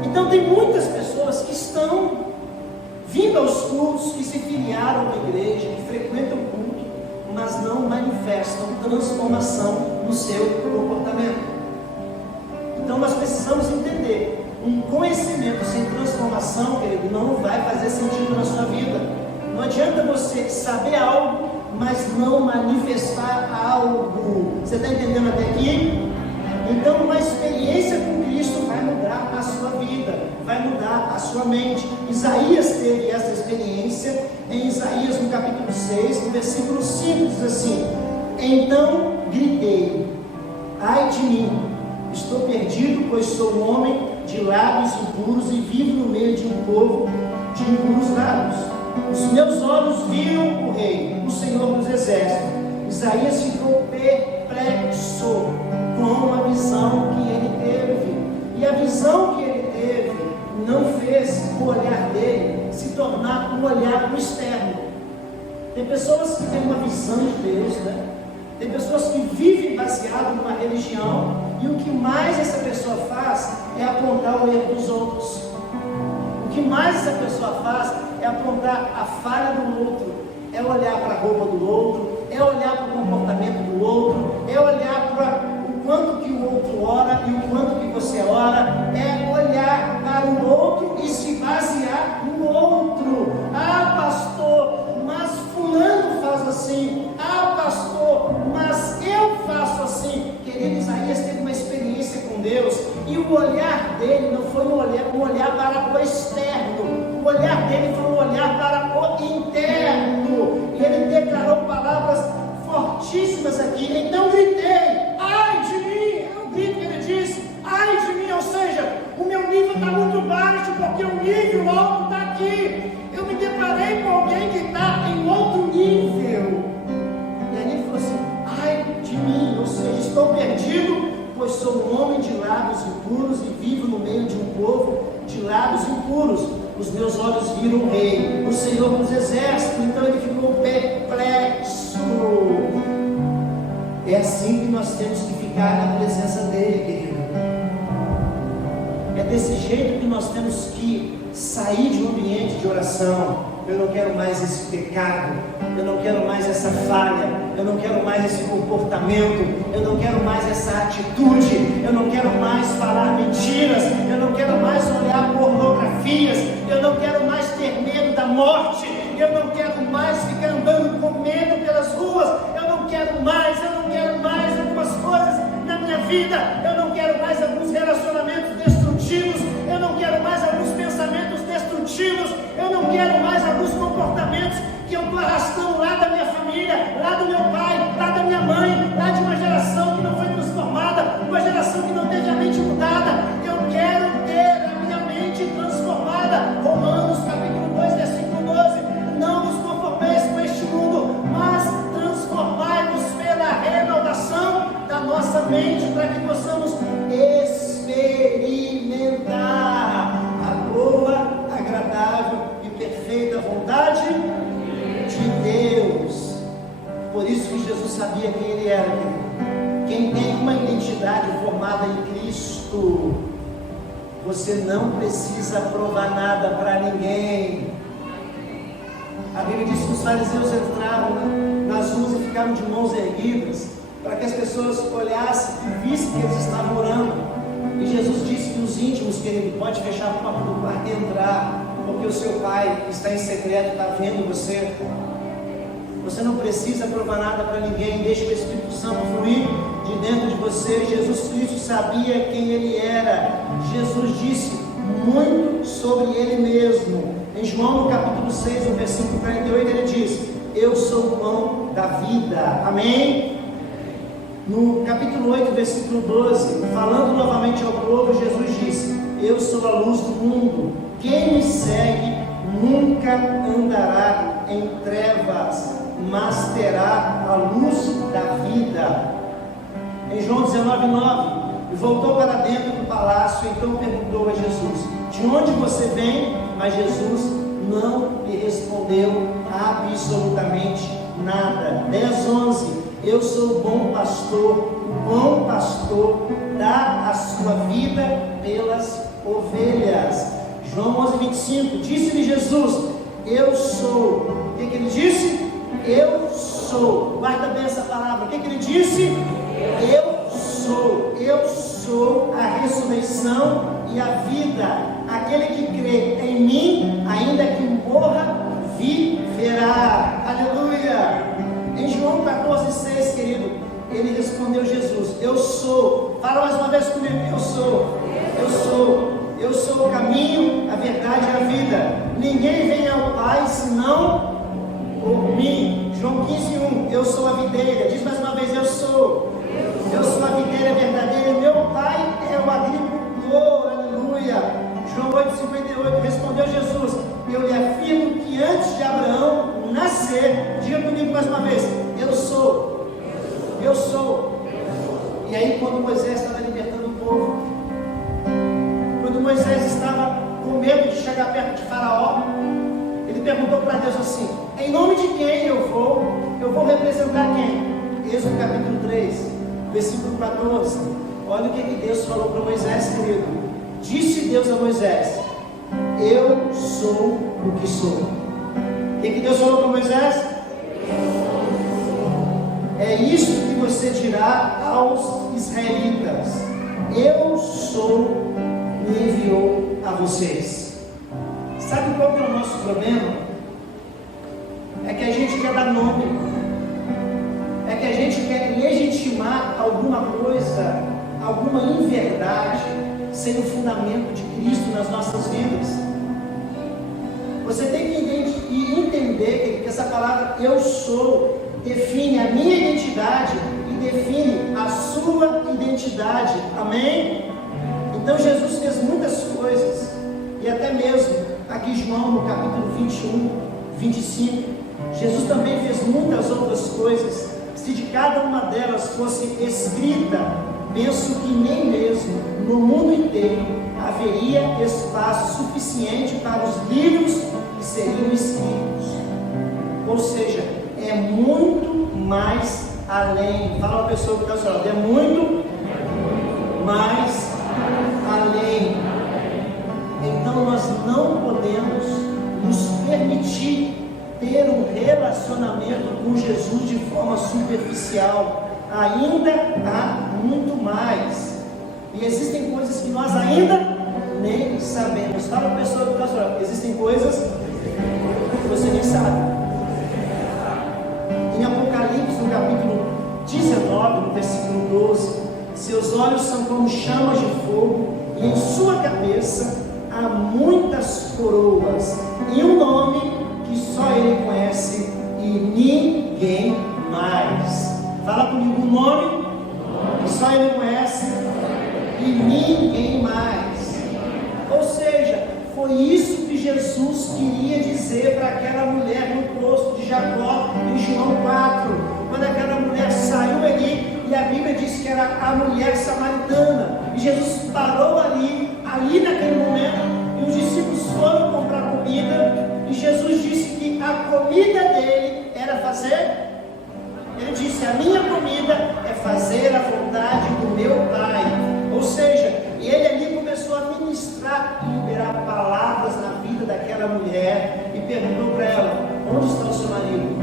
Então tem muitas pessoas que estão vindo aos cultos, que se filiaram à igreja, que frequentam o culto, mas não manifestam transformação no seu comportamento. Então nós precisamos entender, um conhecimento sem transformação, querido, não vai fazer sentido na sua vida. Não adianta você saber algo, mas não manifestar algo. Você está entendendo até aqui? Então uma experiência com Cristo vai mudar a sua vida, vai mudar a sua mente. Isaías teve essa experiência em Isaías no capítulo 6, no versículo 5, diz assim: então gritei, ai de mim, estou perdido, pois sou um homem de lábios impuros e vivo no meio de um povo de impuros lábios. Os meus olhos viram o Rei, o Senhor dos Exércitos. Isaías ficou perplexo com a visão que ele teve. E a visão que ele teve não fez o olhar dele se tornar um olhar para o externo. Tem pessoas que têm uma visão de Deus, né? Tem pessoas que vivem baseado numa religião, e o que mais essa pessoa faz é apontar o erro dos outros. O que mais essa pessoa faz é apontar a falha do outro, é olhar para a roupa do outro, é olhar para o comportamento do outro, é olhar para o quanto que o outro ora e o quanto que você ora, é olhar para o outro e se basear no outro. Ah, pastor, mas fulano faz assim. Ah, pastor, mas eu faço assim. Querido, Isaías teve uma experiência com Deus, e o olhar dele não foi um olhar para o externo, o olhar dele foi um olhar para o interno, e ele declarou palavras fortíssimas aqui. Então gritei, ai de mim, é o grito que ele disse, ai de mim, ou seja, o meu nível está muito baixo, porque o nível alto está aqui. Eu me deparei com alguém que está em outro nível, e aí ele falou assim, ai de mim, ou seja, estou perdido, pois sou um homem de lábios impuros e vivo no meio de um povo de lábios impuros. Os meus olhos viram o Rei, o Senhor dos Exércitos. Então ele ficou perplexo. É assim que nós temos que ficar na presença dele, querido. É desse jeito que nós temos que sair de um ambiente de oração. Eu não quero mais esse pecado, eu não quero mais essa falha, eu não quero mais esse comportamento, eu não quero mais essa atitude, eu não quero mais falar mentiras, eu não quero mais olhar pornografias, eu não quero mais ter medo da morte, eu não quero mais ficar andando com medo pelas ruas, eu não quero mais algumas coisas na minha vida, eu não quero mais alguns relacionamentos destrutivos, eu não quero mais alguns pensamentos destrutivos, eu não quero mais alguns comportamentos que eu estou arrastando lá da minha família, lá do meu pai, lá da minha mãe, lá de uma geração que não foi transformada, uma geração que não teve a mente mudada. Eu quero ter a minha mente transformada. Romanos capítulo 2, versículo 12: não nos conformeis com este mundo, mas transformai-nos pela renovação da nossa mente, para que possamos experimentar a boa, agradável e perfeita vontade de Deus. Por isso que Jesus sabia quem ele era. Quem tem uma identidade formada em Cristo, você não precisa provar nada para ninguém. A Bíblia diz que os fariseus entravam nas ruas e ficavam de mãos erguidas, para que as pessoas olhassem e vissem que eles estavam orando. E Jesus disse que os íntimos, querido, pode fechar a porta do quarto e entrar, porque o seu pai que está em secreto está vendo você. Você não precisa provar nada para ninguém. Deixa o Espírito Santo fluir de dentro de você. Jesus Cristo sabia quem ele era. Jesus disse muito sobre ele mesmo. Em João no capítulo 6, no versículo 48, ele diz: eu sou o pão da vida. Amém? No capítulo 8, versículo 12, falando novamente ao povo, Jesus disse: eu sou a luz do mundo. Quem me segue nunca andará em trevas, mas terá a luz da vida. Em João 19:9, voltou para dentro do palácio, então perguntou a Jesus: de de onde você vem? Mas Jesus não lhe respondeu absolutamente nada. 10:11, eu sou o bom pastor dá a sua vida pelas ovelhas. João 11:25, disse-lhe Jesus, eu sou. O que ele disse? Eu sou. Guarda bem essa palavra. O que ele disse? Eu sou a ressurreição e a vida. Aquele que crê em mim, ainda que morra, viverá. Aleluia. Em João 14:6, querido, ele respondeu Jesus, eu sou. Fala mais uma vez comigo, eu sou. Eu sou o caminho, a verdade e a vida. Ninguém vem ao Pai senão por mim. João 15:1, eu sou a videira. Diz mais uma vez, eu sou. Eu sou a videira verdadeira e meu Pai é o agricultor. Aleluia. João 8:58, respondeu Jesus, eu lhe afirmo que antes de Abraão nascer, diga comigo mais uma vez, eu sou. E aí quando Moisés estava libertando o povo, quando Moisés estava com medo de chegar perto de Faraó, ele perguntou para Deus assim, em nome de quem eu vou representar quem? Êxodo capítulo 3, versículo 14, olha o que Deus falou para Moisés, querido. Disse Deus a Moisés, eu sou o que sou. O que Deus falou para Moisés? É isso que você dirá aos israelitas, eu sou, me enviou a vocês. Sabe qual que é o nosso problema? É que a gente quer dar nome, é que a gente quer legitimar alguma coisa, alguma inverdade, sem o fundamento de Cristo nas nossas vidas. Você tem que entender que essa palavra eu sou define a minha identidade e define a sua identidade. Amém? Então Jesus fez muitas coisas, e até mesmo aqui João no capítulo 21, 25, Jesus também fez muitas outras coisas. Se de cada uma delas fosse escrita, penso que nem mesmo no mundo inteiro haveria espaço suficiente para os livros que seriam escritos. Ou seja, é muito mais além. Fala a pessoa que está falando, é muito mais além. Então nós não podemos nos permitir ter um relacionamento com Jesus de forma superficial. Ainda há muito mais. E existem coisas que nós ainda nem sabemos. Fala para a pessoa que está falando, existem coisas que você nem sabe. Em Apocalipse, no capítulo 19, no versículo 12, seus olhos são como chamas de fogo, e em sua cabeça há muitas coroas, e um nome que só ele conhece e ninguém mais. Fala comigo, um nome que só ele conhece e ninguém mais. Ou seja, foi isso que Jesus queria dizer para aquela mulher no poço de Jacó, em João 4, quando aquela mulher saiu ali, e a Bíblia diz que era a mulher samaritana, e Jesus parou ali naquele momento, e os discípulos foram comprar comida, e Jesus disse que a comida dele era fazer, ele disse, a minha comida é fazer a vontade do meu Pai. Ou seja, ele ali começou a ministrar e liberar palavras na vida daquela mulher, e perguntou para ela, onde está o seu marido?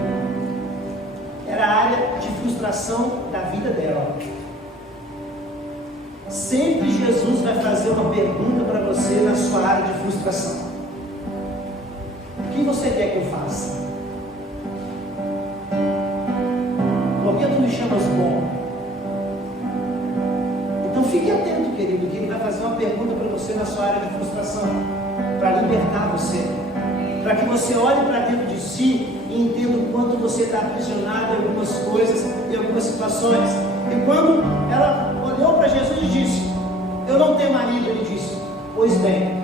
Era a área de frustração da vida dela. Sempre Jesus vai fazer uma pergunta para você na sua área de frustração. O que você quer que eu faça? Por que tu me chamas bom? Então fique atento, querido, que ele vai fazer uma pergunta para você na sua área de frustração, para libertar você, para que você olhe para dentro de si e entenda o quanto você está aprisionado em algumas coisas, em algumas situações. E quando ela olhou para Jesus e disse, eu não tenho marido, ele disse, pois bem,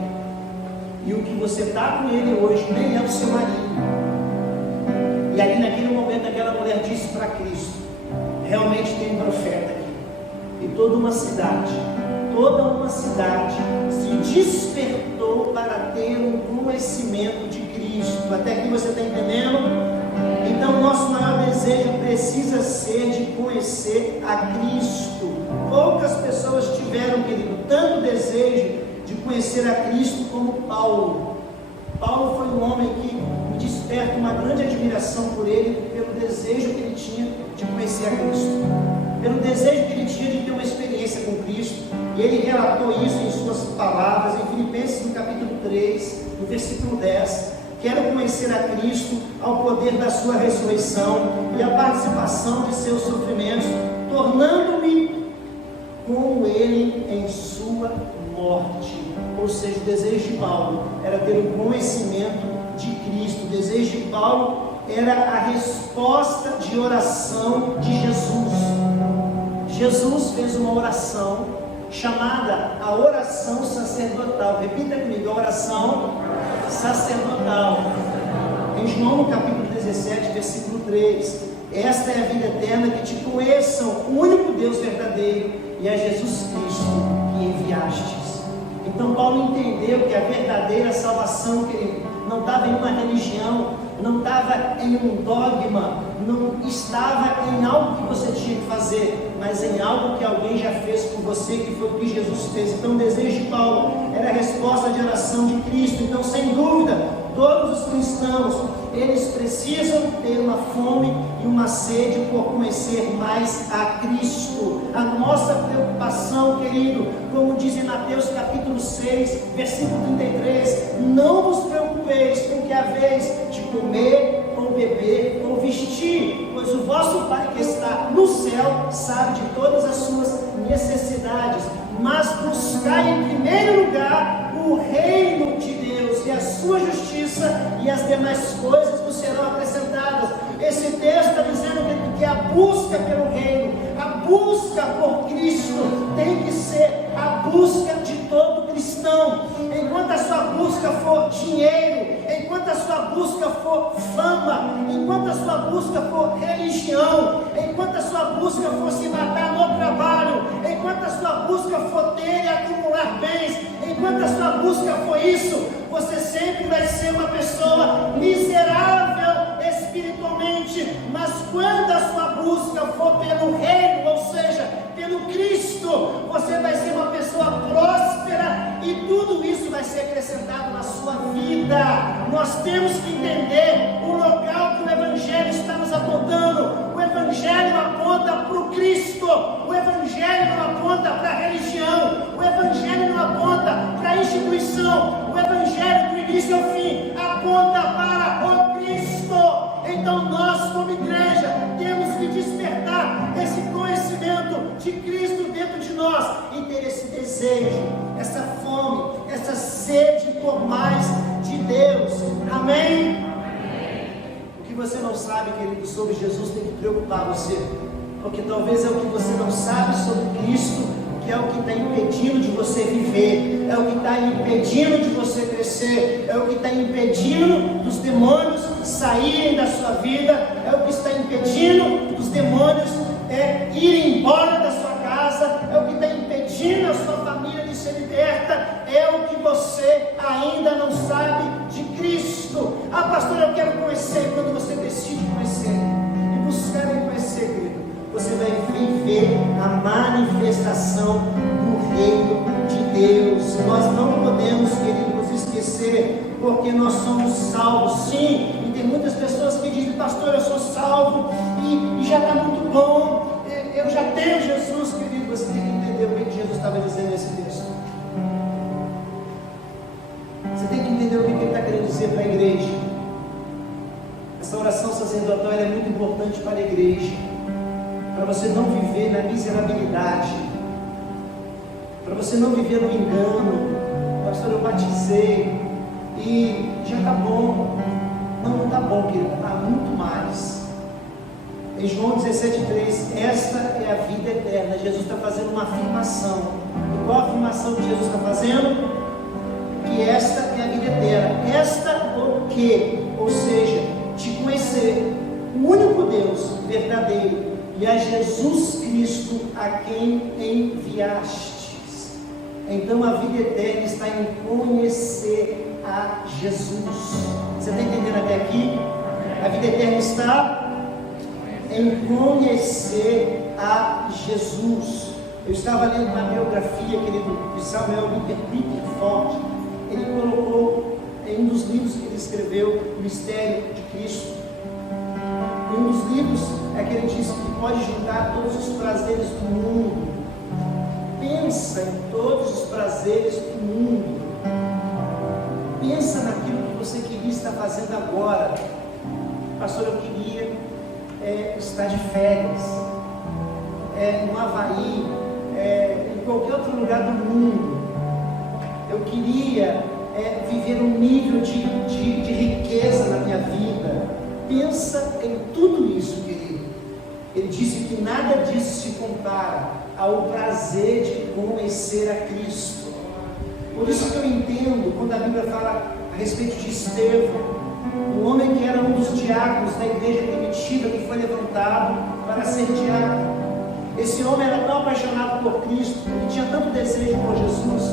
e o que você está com ele hoje nem é o seu marido. E ali naquele momento aquela mulher disse para Cristo, realmente tem um profeta aqui. E toda uma cidade se despertou ter um conhecimento de Cristo. Até aqui você está entendendo? Então, nosso maior desejo precisa ser de conhecer a Cristo. Poucas pessoas tiveram, querido, tanto desejo de conhecer a Cristo como Paulo. Paulo foi um homem que me desperta uma grande admiração por ele, pelo desejo que ele tinha de conhecer a Cristo, pelo desejo que ele tinha de ter uma experiência com Cristo. E ele relatou isso em suas palavras, em Filipenses, no capítulo 3, no versículo 10. Quero conhecer a Cristo, ao poder da sua ressurreição e a participação de seus sofrimentos, tornando-me como ele em sua morte. Ou seja, o desejo de Paulo era ter um conhecimento de Cristo. O desejo de Paulo era a resposta de oração de Jesus. Jesus fez uma oração chamada a oração sacerdotal. Repita comigo, a oração sacerdotal. Em João, no capítulo 17, versículo 3: esta é a vida eterna, que te conheçam o único Deus verdadeiro e a Jesus Cristo que enviastes. Então Paulo entendeu que a verdadeira salvação, querido, não estava em uma religião, não estava em um dogma, não estava em algo que você tinha que fazer, mas em algo que alguém já fez por você, que foi o que Jesus fez. Então o desejo de Paulo era a resposta de oração de Cristo. Então, sem dúvida, todos os cristãos, eles precisam ter uma fome e uma sede por conhecer mais a Cristo. A nossa preocupação, querido, como diz em Mateus capítulo 6, versículo 33, não vos preocupeis com o que haveis de comer, ou beber, ou vestir, pois o vosso Pai que está no céu sabe de todas as suas necessidades. Mas buscai em primeiro lugar o reino de Deus e a sua justiça, e as demais coisas vos serão acrescentadas. Esse texto está dizendo que a busca pelo reino, a busca por Cristo, tem que ser a busca de todo cristão. Enquanto a sua busca for dinheiro, enquanto a sua busca for fama, enquanto a sua busca for religião, enquanto a sua busca for se matar no trabalho, enquanto a sua busca for ter e acumular bens, enquanto a sua busca for isso, você sempre vai ser uma pessoa miserável espiritualmente. Mas quando a sua busca for pelo reino, ou seja, pelo Cristo, você vai ser uma pessoa próspera, e tudo isso vai ser acrescentado na sua vida. Nós temos que entender o local que o Evangelho está nos apontando. O Evangelho aponta para o Cristo, o Evangelho não aponta para a religião, o Evangelho não aponta para a instituição, o Evangelho do início ao fim aponta para o Cristo. Então nós, como igreja, temos que despertar esse conhecimento de Cristo dentro de nós e ter esse desejo, essa fome, essa sede por mais de Deus. Amém? O que você não sabe, querido, sobre Jesus tem que preocupar você, porque talvez é o que você não sabe sobre Cristo que é o que está impedindo de você viver, é o que está impedindo de você crescer, é o que está impedindo dos demônios saírem da sua vida, é o que está impedindo dos demônios irem embora da sua casa, é o que está impedindo a sua família de ser liberta, é o que você ainda não sabe de Cristo. Ah, pastor, eu quero conhecer. Quando você decide conhecer e buscar conhecer, querido, você vai viver a manifestação do reino de Deus. Nós não podemos, queridos, nos esquecer, porque nós somos salvos, sim. E tem muitas pessoas que dizem, pastor, eu sou salvo e já está muito bom, eu já tenho Jesus. Querido, você tem que entender o que Jesus estava dizendo nesse texto. Você tem que entender o que ele está querendo dizer para a igreja. Essa oração sacerdotal é muito importante para a igreja, para você não viver na miserabilidade, para você não viver no engano. Pastor, eu batizei e já está bom. Não está bom, querido, está muito mais. Em João 17,3, esta é a vida eterna. Jesus está fazendo uma afirmação. E qual a afirmação que Jesus está fazendo? Que esta é a vida eterna. Esta o quê? Ou seja, te conhecer o único Deus verdadeiro e a Jesus Cristo a quem enviastes. Então a vida eterna está em conhecer a Jesus. Você está entendendo até aqui? A vida eterna está em conhecer a Jesus. Eu estava lendo uma biografia, querido, de Samuel Rutherford. Ele colocou em um dos livros que ele escreveu, O Mistério de Cristo. Em um dos livros é que ele disse que pode juntar todos os prazeres do mundo. Pensa em todos os prazeres do mundo. Pensa naquilo que você queria estar fazendo agora. Pastor, eu queria estar de férias, no Havaí, em qualquer outro lugar do mundo. Eu queria viver um nível de riqueza na minha vida. Pensa em tudo isso, querido. Ele disse que nada disso se compara ao prazer de conhecer a Cristo. Por isso que eu entendo quando a Bíblia fala a respeito de Estevão, um homem que era um dos diáconos da igreja primitiva, que foi levantado para ser diácono. Esse homem era tão apaixonado por Cristo, ele tinha tanto desejo por Jesus,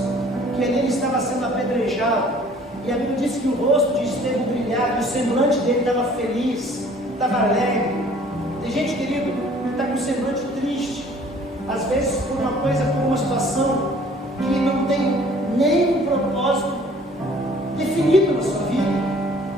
que ele estava sendo apedrejado. E a Bíblia diz que o rosto de Estevão brilhava, e o semblante dele estava feliz, estava alegre. Tem gente, querido, que está com o semblante triste, às vezes por uma coisa, por uma situação que não tem nem um propósito definido na sua vida.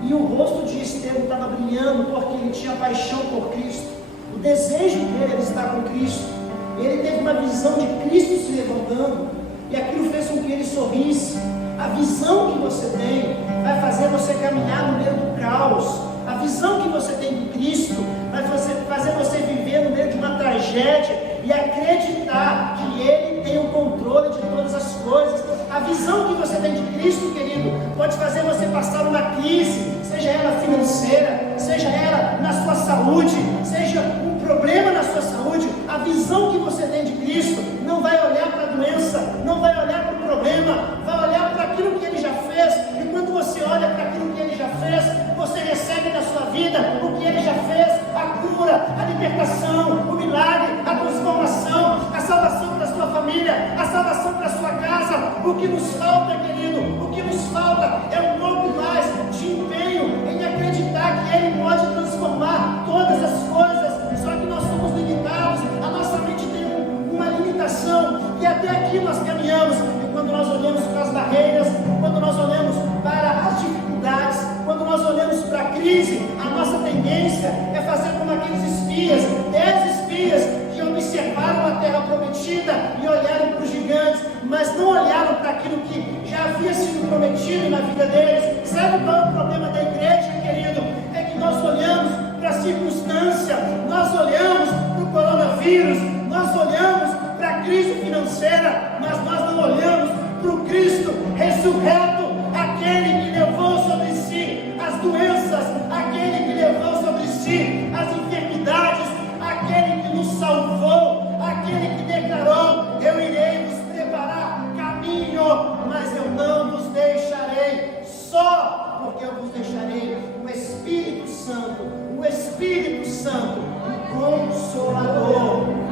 E o rosto de Estevão estava brilhando porque ele tinha paixão por Cristo. O desejo dele era estar com Cristo. Ele teve uma visão de Cristo se levantando, e aquilo fez com que ele sorrisse. A visão que você tem vai fazer você caminhar no meio do caos. A visão que você tem de Cristo vai fazer você viver no meio de uma tragédia e acreditar que Ele tem o controle de todas as coisas. A visão que você tem de Cristo, querido, pode fazer você passar uma crise, seja ela financeira, seja ela na sua saúde, seja um problema na sua saúde. A visão que você tem de Cristo não vai olhar para a doença, não vai olhar para o problema, vai olhar para aquilo que Ele já fez. E quando você olha para aquilo que Ele já fez, você recebe na sua vida o que Ele já fez: a cura, a libertação, o milagre, a transformação, a salvação para a sua família, a salvação para a sua casa. O que nos falta, querido, o que nos falta é um pouco mais de empenho em acreditar que Ele pode transformar todas as coisas. Só que nós somos limitados, a nossa mente tem uma limitação, e até aqui nós caminhamos. E quando nós olhamos para as barreiras, quando nós olhamos para as dificuldades, quando nós olhamos para a crise, a nossa tendência é fazer como aqueles espias, 10 espias que observaram a terra prometida e olharam para os gigantes, mas não olharam para aquilo que já havia sido prometido na vida deles. Sabe qual é o problema da igreja, querido? É que nós olhamos para a circunstância, nós olhamos para o coronavírus, nós olhamos para a crise financeira, mas nós não olhamos para o Cristo ressurreto, aquele que levou sobre si as doenças, aquele que levou sobre si as enfermidades, aquele que nos salvou, aquele que declarou: eu irei vos preparar caminho, mas eu não vos deixarei só, porque eu vos deixarei o Espírito Santo, o Espírito Santo, o Consolador.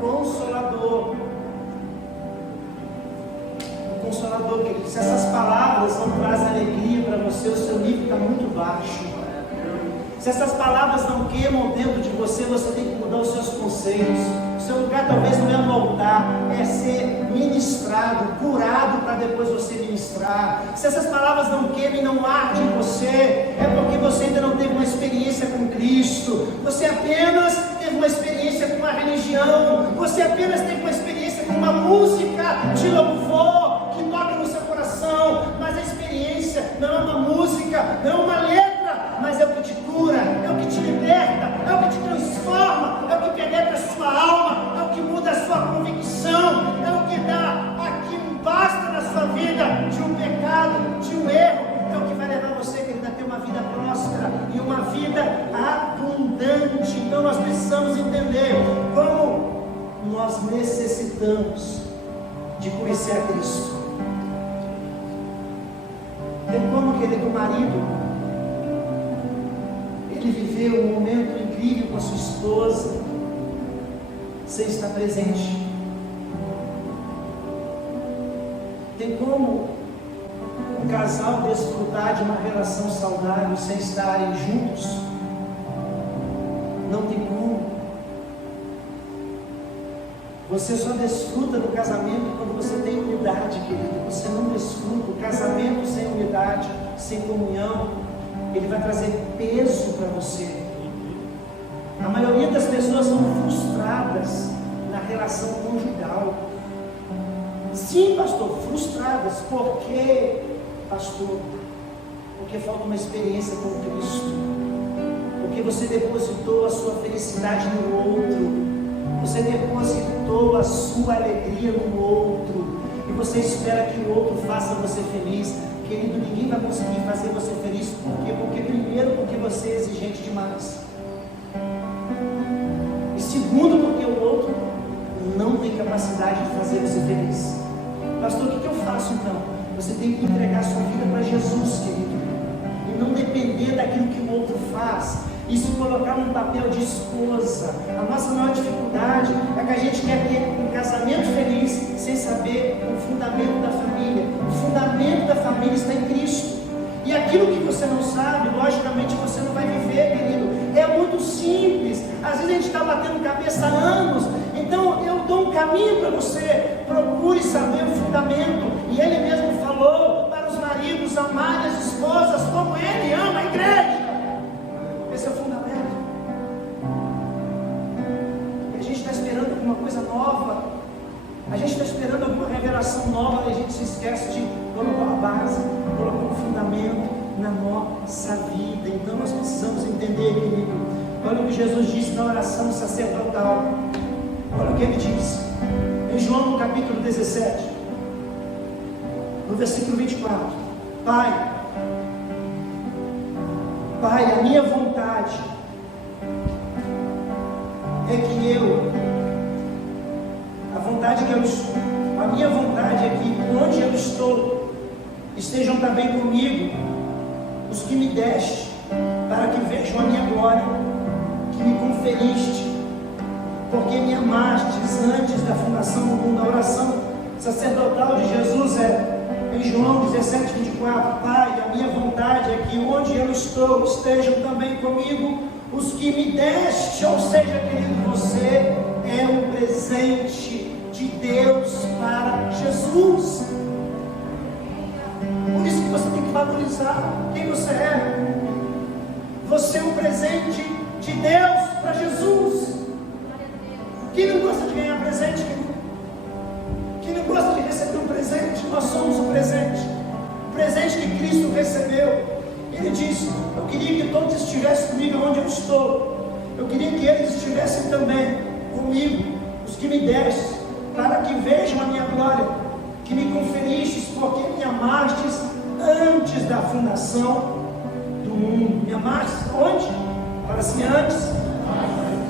Consolador. Consolador, querido. Se essas palavras não trazem alegria para você, o seu nível está muito baixo. Se essas palavras não queimam dentro de você, você tem que mudar os seus conceitos. O seu lugar talvez não é no altar, é ser ministrado, curado, para depois você ministrar. Se essas palavras não queimam e não ardem em você, é porque você ainda não teve uma experiência com Cristo. Você apenas teve uma experiência com a religião. Você apenas teve uma experiência com uma música de louvor que toca no seu coração. Mas a experiência não é uma música, não é uma letra, mas é o que te cura, é o que te liberta, é o que te transforma, é o que penetra a sua alma, é o que muda a sua convicção, é o que dá aqui um basta na sua vida de um pecado, de um erro. É o que vai levar você, querido, a ter uma vida próspera e uma vida abundante. Então nós precisamos entender como nós necessitamos de conhecer a Cristo. Tem como, querido, o marido, ele viveu um momento incrível com a sua esposa sem estar presente. Tem como um casal casal desfrutar de uma relação saudável sem estarem juntos? Não tem como. Você só desfruta do casamento quando você tem unidade, querido. Você não desfruta. O casamento sem unidade, sem comunhão, ele vai trazer peso para você. A maioria das pessoas são frustradas na relação conjugal. Sim, pastor, frustradas. Por quê, pastor? Porque falta uma experiência com Cristo. Porque você depositou a sua felicidade no outro. Você depositou a sua alegria no outro. E você espera que o outro faça você feliz. Querido, ninguém vai conseguir fazer você feliz. Por quê? Porque primeiro, porque você é exigente demais. E segundo, porque o outro não tem capacidade de fazer você feliz. Pastor, o que eu faço então? Você tem que entregar sua vida para Jesus, querido. E não depender daquilo que o outro faz. E se colocar num papel de esposa. A nossa maior dificuldade é que a gente quer ter um casamento feliz sem saber o fundamento da família. O fundamento da família está em Cristo. E aquilo que você não sabe, logicamente você não vai viver, querido. É muito simples. Às vezes a gente está batendo cabeça há anos. Então eu dou um caminho para você. Procure saber o fundamento. E ele mesmo falou para os maridos amarem as esposas como ele ama a igreja. Esse é o fundamento. E a gente está esperando alguma coisa nova. A gente está esperando alguma revelação nova. E a gente se esquece de colocar a base, colocar um fundamento na nossa vida. Então nós precisamos entender, querido. Olha o que Jesus disse na oração sacerdotal. Olha o que ele disse. Em João no capítulo 17, no versículo 24. Pai, a minha vontade é que a minha vontade é que onde eu estou, estejam também comigo os que me deste, para que vejam a minha glória, que me conferiste, porque me amastes antes da fundação do mundo. A oração sacerdotal de Jesus em João 17, 24, Pai, a minha vontade é que onde eu estou, estejam também comigo os que me deste. Ou seja, querido, você é um presente de Deus para Jesus. Por isso que você tem que valorizar quem você é. Você é um presente de Deus para Jesus. Quem não gosta de ganhar presente, querido? Quem não gosta de receber um presente? Nós somos o presente. O presente que Cristo recebeu. Ele disse: eu queria que todos estivessem comigo onde eu estou. Eu queria que eles estivessem também comigo, os que me deste, para que vejam a minha glória, que me conferistes, porque me amastes antes da fundação do mundo. Me amastes onde? Para assim, antes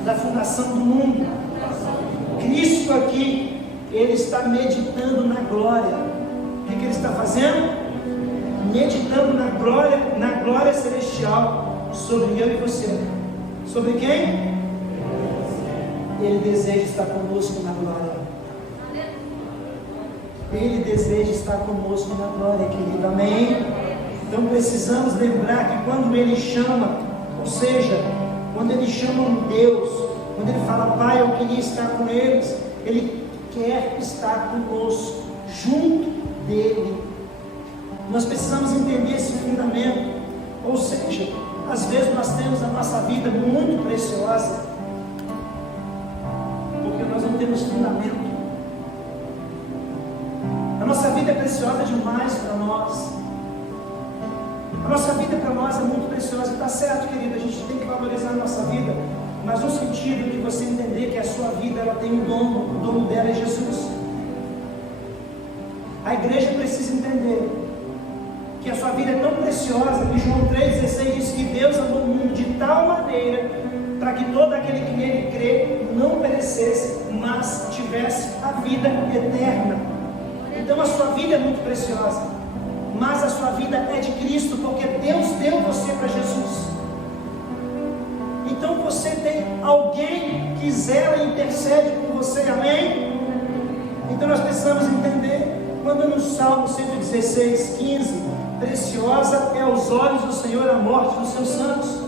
da fundação do mundo. Cristo aqui, ele está meditando na glória. O que ele está fazendo? Meditando na glória celestial sobre eu e você. Sobre quem? Ele deseja estar conosco na glória. Ele deseja estar conosco na glória, querido. Amém? Então precisamos lembrar que quando ele chama, ou seja, quando ele chama um Deus, quando ele fala, Pai, eu queria estar com eles, ele quer estar conosco, junto dele. Nós precisamos entender esse fundamento. Ou seja, às vezes nós temos a nossa vida muito preciosa, porque nós não temos fundamento. A nossa vida é preciosa demais para nós. A nossa vida para nós é muito preciosa. Está certo, querido, a gente tem que valorizar a nossa vida, mas no sentido de você entender que a sua vida ela tem um dono, o dono dela é Jesus. A igreja precisa entender que a sua vida é tão preciosa que João 3,16 diz que Deus amou o mundo de tal maneira para que todo aquele que nele crê não perecesse, mas tivesse a vida eterna. Então a sua vida é muito preciosa, mas a sua vida é de Cristo, porque Deus deu você para Jesus. Então você tem alguém que zela e intercede por você, amém? Então nós precisamos entender, quando no Salmo 116, 15, preciosa é aos olhos do Senhor a morte dos seus santos.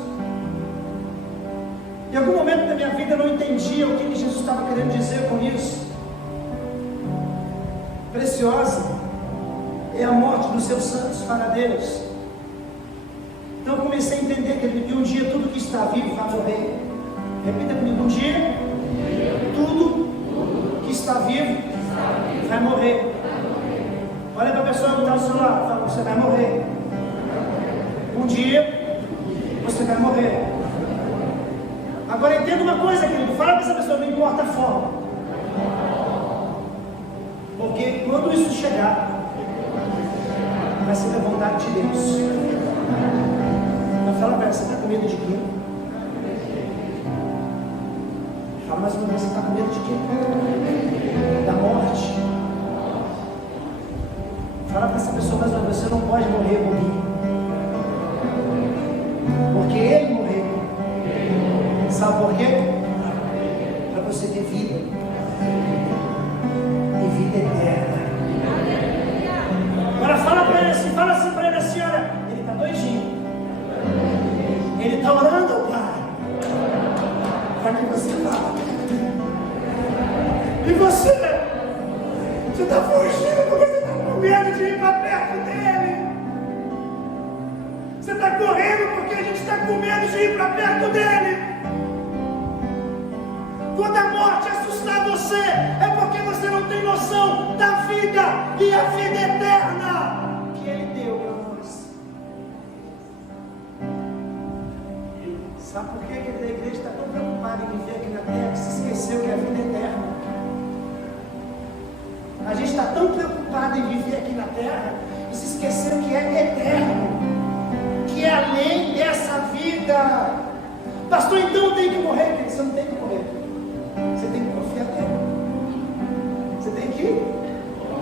Em algum momento da minha vida eu não entendia o que Jesus estava querendo dizer com isso. Preciosa é a morte dos seus santos para Deus. Então eu comecei a entender que um dia tudo que está vivo vai morrer. Repita comigo: um dia tudo que está vivo vai morrer. Olha para a pessoa que está do seu lado, fala: você vai morrer. Um dia você vai morrer. Agora entenda uma coisa, querido, fala para essa pessoa: não importa a forma, porque quando isso chegar, vai ser da vontade de Deus. Então fala para ela: você está com medo de quê? Fala mais uma vez: você está com medo de quê? Da morte. Fala para essa pessoa mais uma vez: você não pode morrer por mim, porque Ele morreu. Sabe por quê? Para você ter vida, e vida eterna. Agora fala para ele assim, fala assim para ele assim: olha, ele está doidinho, ele está orando ao Pai, para que você fala. E você está fugindo porque você está com medo de ir para perto dele. Você está correndo porque a gente está com medo de ir para perto dele. Quando a morte assustar você, é porque você não tem noção da vida e a vida eterna que Ele deu para nós. Sabe por que a igreja está tão preocupada em viver aqui na terra que se esqueceu que a vida é eterna? A gente está tão preocupado em viver aqui na terra e se esqueceu que é eterno, que é além dessa vida. Pastor, então tem que morrer? Você não tem que morrer. Você tem que confiar nele. Você tem que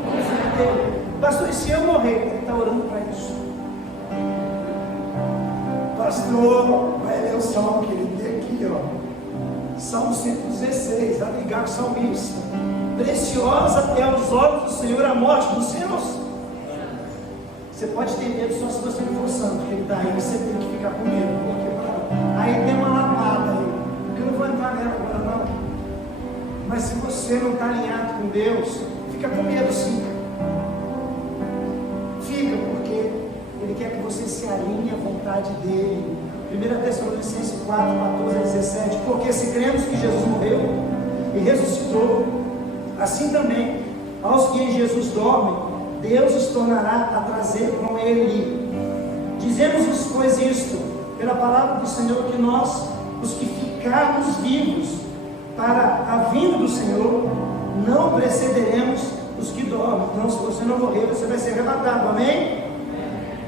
confiar nele. Pastor, e se eu morrer? Ele está orando para isso. Pastor, vai ler o salmo que ele tem aqui, ó. Salmo 116, vai ligar com o salmista. Preciosa é aos olhos do Senhor a morte dos seus. Você pode ter medo só se você for santo, porque daí você tem que ficar com medo. Porque aí tem uma lapada aí. Eu não vou entrar nela agora não. Mas se você não está alinhado com Deus, fica com medo sim. Fica, porque Ele quer que você se alinhe à vontade dEle. 1 Tessalonicenses 4, 14 a 17. Porque se cremos que Jesus morreu e ressuscitou, assim também, aos que em Jesus dormem, Deus os tornará a trazer com Ele. Dizemos-vos, pois, isto, pela palavra do Senhor, que nós, os que ficarmos vivos para a vinda do Senhor, não precederemos os que dormem. Então, se você não morrer, você vai ser arrebatado, amém?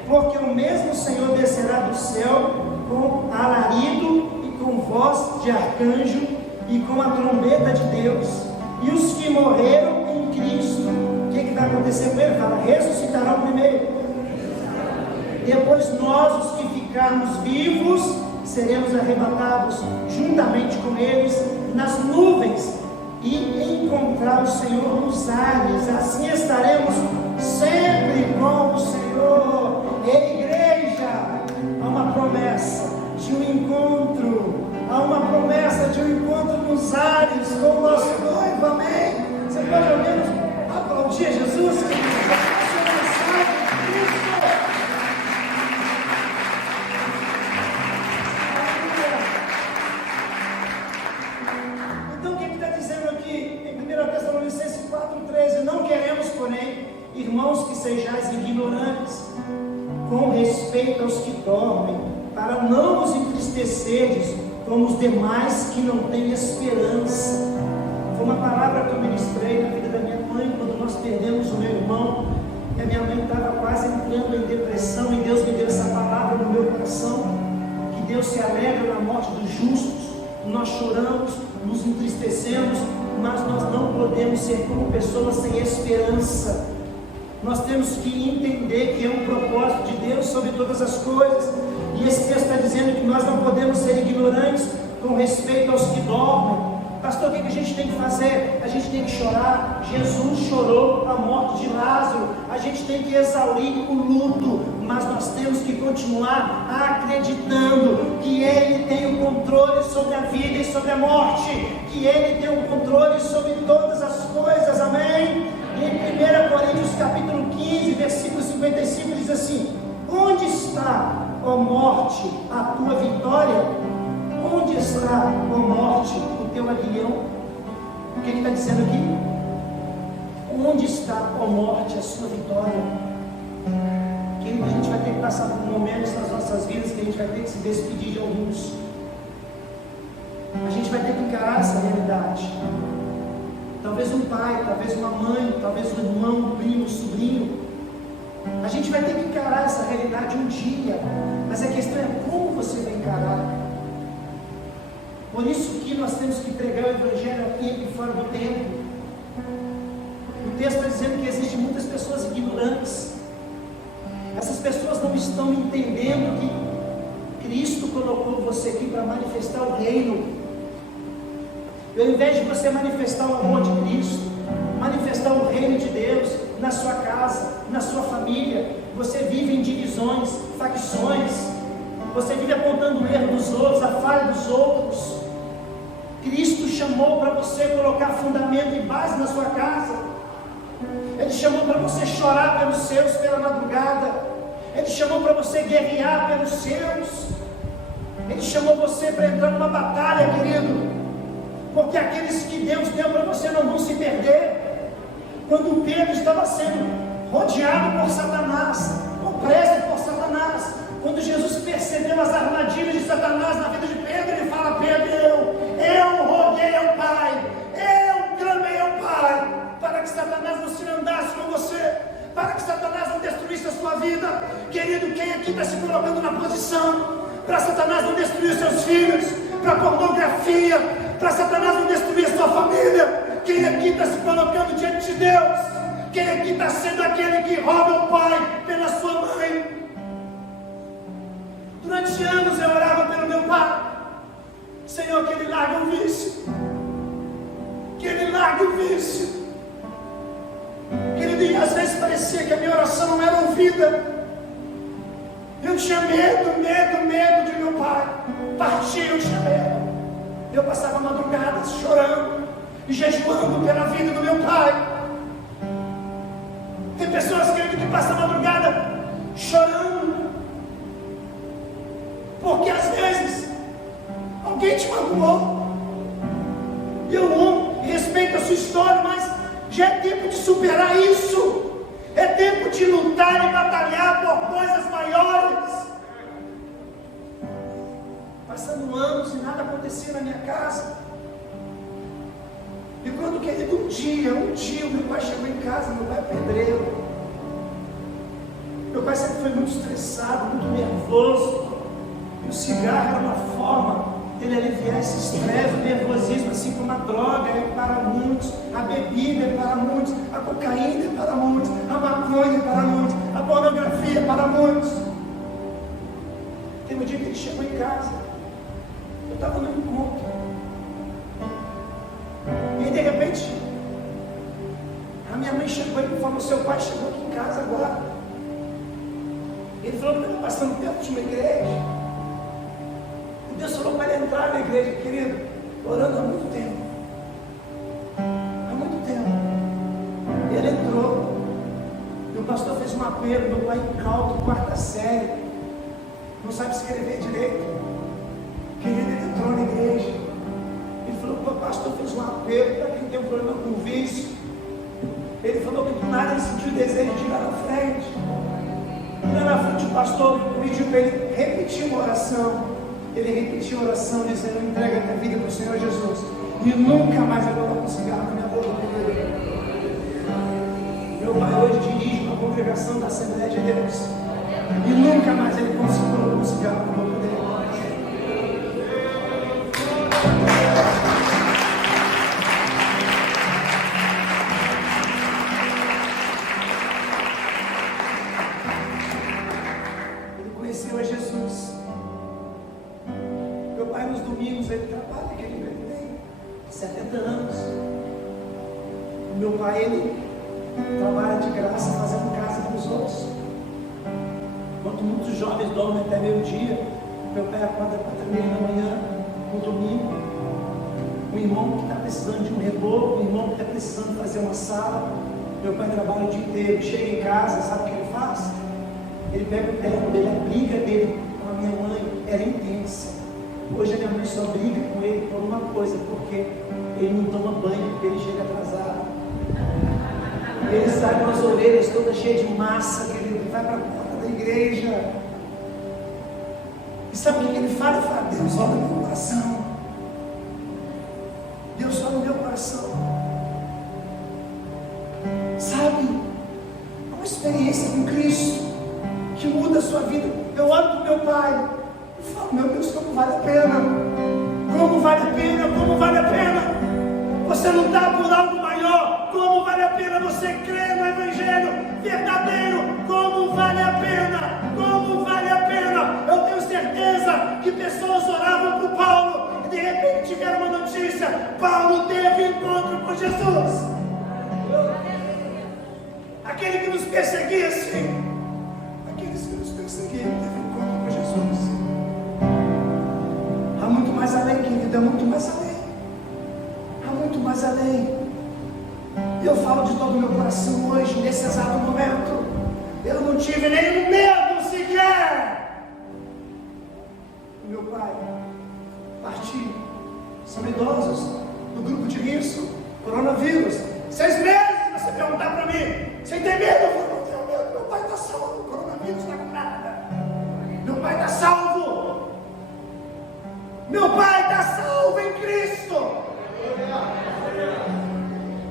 Porque o mesmo Senhor descerá do céu com alarido e com voz de arcanjo e com a trombeta de Deus, e os que morreram em Cristo, o que vai acontecer com ele? Fala: ressuscitarão primeiro, depois nós, os que ficarmos vivos, seremos arrebatados juntamente com eles nas nuvens e encontrar o Senhor nos ares. Assim estaremos sempre com o Senhor. E igreja, há uma promessa de um encontro, há uma promessa de um encontro nos ares com o nosso noivo, amém? Você pode ao menos aplaudir Jesus? Não queremos, porém, irmãos, que sejais ignorantes com respeito aos que dormem, para não os entristecerdes como os demais que não têm esperança. Foi uma palavra que eu ministrei na vida da minha mãe quando nós perdemos o meu irmão, e a minha mãe estava quase entrando em depressão, e Deus me deu essa palavra no meu coração, que Deus se alegra na morte dos justos. Nós choramos, nos entristecemos, mas nós não podemos ser como pessoas sem esperança. Nós temos que entender que é um propósito de Deus sobre todas as coisas, e esse texto está dizendo que nós não podemos ser ignorantes com respeito aos que dormem. Pastor, o que a gente tem que fazer? A gente tem que chorar. Jesus chorou a morte de Lázaro. A gente tem que exaurir o luto, mas nós temos que continuar acreditando que Ele tem o controle sobre a vida e sobre a morte, que Ele tem o controle sobre todas as coisas, amém? Em 1 Coríntios capítulo 15, versículo 55, diz assim: onde está, ó morte, a tua vitória? Onde está, ó morte, o teu aguilhão? O que ele está dizendo aqui? Onde está, ó morte, a sua vitória? Querido, a gente vai ter que passar por momentos nas nossas vidas que a gente vai ter que se despedir de alguns. A gente vai ter que encarar essa realidade. Talvez um pai, talvez uma mãe, talvez um irmão, um primo, um sobrinho. A gente vai ter que encarar essa realidade um dia. Mas a questão é como você vai encarar. Por isso que nós temos que pregar o Evangelho a tempo e fora do tempo. O texto está dizendo que existem muitas pessoas ignorantes. Essas pessoas não estão entendendo que Cristo colocou você aqui para manifestar o reino. E ao invés de você manifestar o amor de Cristo, manifestar o reino de Deus na sua casa, na sua família, você vive em divisões, facções, você vive apontando o erro dos outros, a falha dos outros. Cristo chamou para você colocar fundamento e base na sua casa. Ele chamou para você chorar pelos seus pela madrugada. Ele chamou para você guerrear pelos seus. Ele chamou você para entrar numa batalha, querido. Porque aqueles que Deus deu para você não vão se perder. Quando Pedro estava sendo rodeado por Satanás, opresso por Satanás, quando Jesus percebeu as armadilhas de Satanás na vida de Pedro, ele fala: Pedro, eu roguei ao Pai, eu clamei ao Pai, para que Satanás não se andasse com você, para que Satanás não destruísse a sua vida. Querido, quem aqui está se colocando na posição para Satanás não destruir os seus filhos, para pornografia, para Satanás não destruir a sua família? Quem aqui está se colocando diante de Deus? Quem aqui está sendo aquele que rouba o pai pela sua mãe? Durante anos eu orava pelo meu pai: Senhor, que ele largue o vício, que ele largue o vício. Querido, e às vezes parecia que a minha oração não era ouvida. Eu tinha medo de meu pai partir, eu tinha medo. Eu passava madrugadas chorando e jejuando pela vida do meu pai. Tem pessoas, querido, que passam a madrugada chorando porque às vezes alguém te magoou. Eu amo e respeito a sua história, mas já é tempo de superar isso. É tempo de lutar e batalhar por coisas maiores. Passando anos e nada acontecia na minha casa. E quando, querido, um dia meu pai chegou em casa. Meu pai é pedreiro. Meu pai sempre foi muito estressado, muito nervoso. E o cigarro era uma forma dele aliviar esse estresse, o nervosismo, assim como a droga é para muitos, a bebida é para muitos, a cocaína é para muitos, a maconha é para muitos, a pornografia é para muitos. Tem um dia que ele chegou em casa, eu estava no encontro, e aí de repente a minha mãe chegou e me falou: seu pai chegou aqui em casa agora. Ele falou que estava passando perto de uma igreja. Deus falou para ele entrar na igreja, querido, orando há muito tempo. Há muito tempo. Ele entrou. E o pastor fez um apelo. Meu pai incauto, quarta série, não sabe escrever direito. Querido, ele entrou na igreja. Ele falou: o pastor fez um apelo para quem tem um problema com vício. Ele falou que do nada ele sentiu o desejo de ir lá na frente. E lá na frente o pastor pediu para ele repetir uma oração. Ele repetiu a oração dizendo: entrega a minha vida para o Senhor Jesus e nunca mais eu vou colocar um cigarro na minha boca. Meu pai hoje dirige uma congregação da Assembleia de Deus e nunca mais ele conseguiu colocar um cigarro na boca dele. Ele conheceu a Jesus. Meu pai nos domingos ele trabalha, que ele tem 70 anos. Meu pai, ele trabalha de graça fazendo casa para os outros. Enquanto muitos jovens dormem até meio-dia, meu pai acorda 4h30 da manhã, no domingo. Um irmão que está precisando de um reboco, um irmão que está precisando fazer uma sala. Meu pai trabalha o dia inteiro, chega em casa, sabe o que ele faz? Ele pega o terno dele, a briga dele com a minha mãe era intensa. Hoje a minha mãe só briga com ele por uma coisa, porque ele não toma banho, porque ele chega atrasado. Ele sai com as orelhas todas cheias de massa, que ele vai para a porta da igreja. E sabe o que ele fala? Ele fala: Deus, olha no meu coração. Deus, olha no meu coração. Sabe? É uma experiência com Cristo que muda a sua vida. Eu olho para o meu pai e falo: meu Deus, como vale a pena? Como vale a pena? Como vale a pena? Você lutar por algo maior. Como vale a pena você crer no Evangelho verdadeiro? Como vale a pena? Como vale a pena? Eu tenho certeza que pessoas oravam por Paulo e de repente tiveram uma notícia: Paulo teve encontro com Jesus. Aquele que nos perseguia, sim. Aqueles que nos perseguiam teve encontro com Jesus. Há muito mais além, querido, há muito mais além. Há muito mais além. E eu falo de todo o meu coração hoje, nesse exato momento. Eu não tive nem medo sequer. O meu pai partiu. São idosos, no grupo de risco, coronavírus. 6 meses, você perguntar para mim: você tem medo? Eu falo: não tenho medo, meu pai está salvo. O coronavírus está com nada. Meu pai está salvo. Meu pai está salvo em Cristo.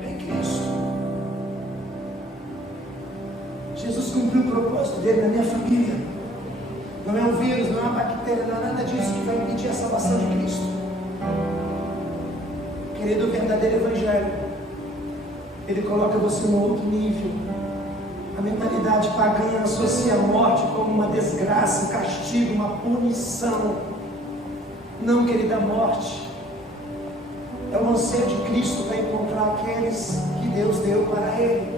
Em Cristo. Jesus cumpriu o propósito dele na minha família. Não é um vírus, não é uma bactéria, não é nada disso que vai impedir a salvação de Cristo. Querido, o verdadeiro Evangelho, ele coloca você num outro nível. A mentalidade pagã associa a morte como uma desgraça, um castigo, uma punição. Não, querida, a morte é o anseio de Cristo para encontrar aqueles que Deus deu para Ele.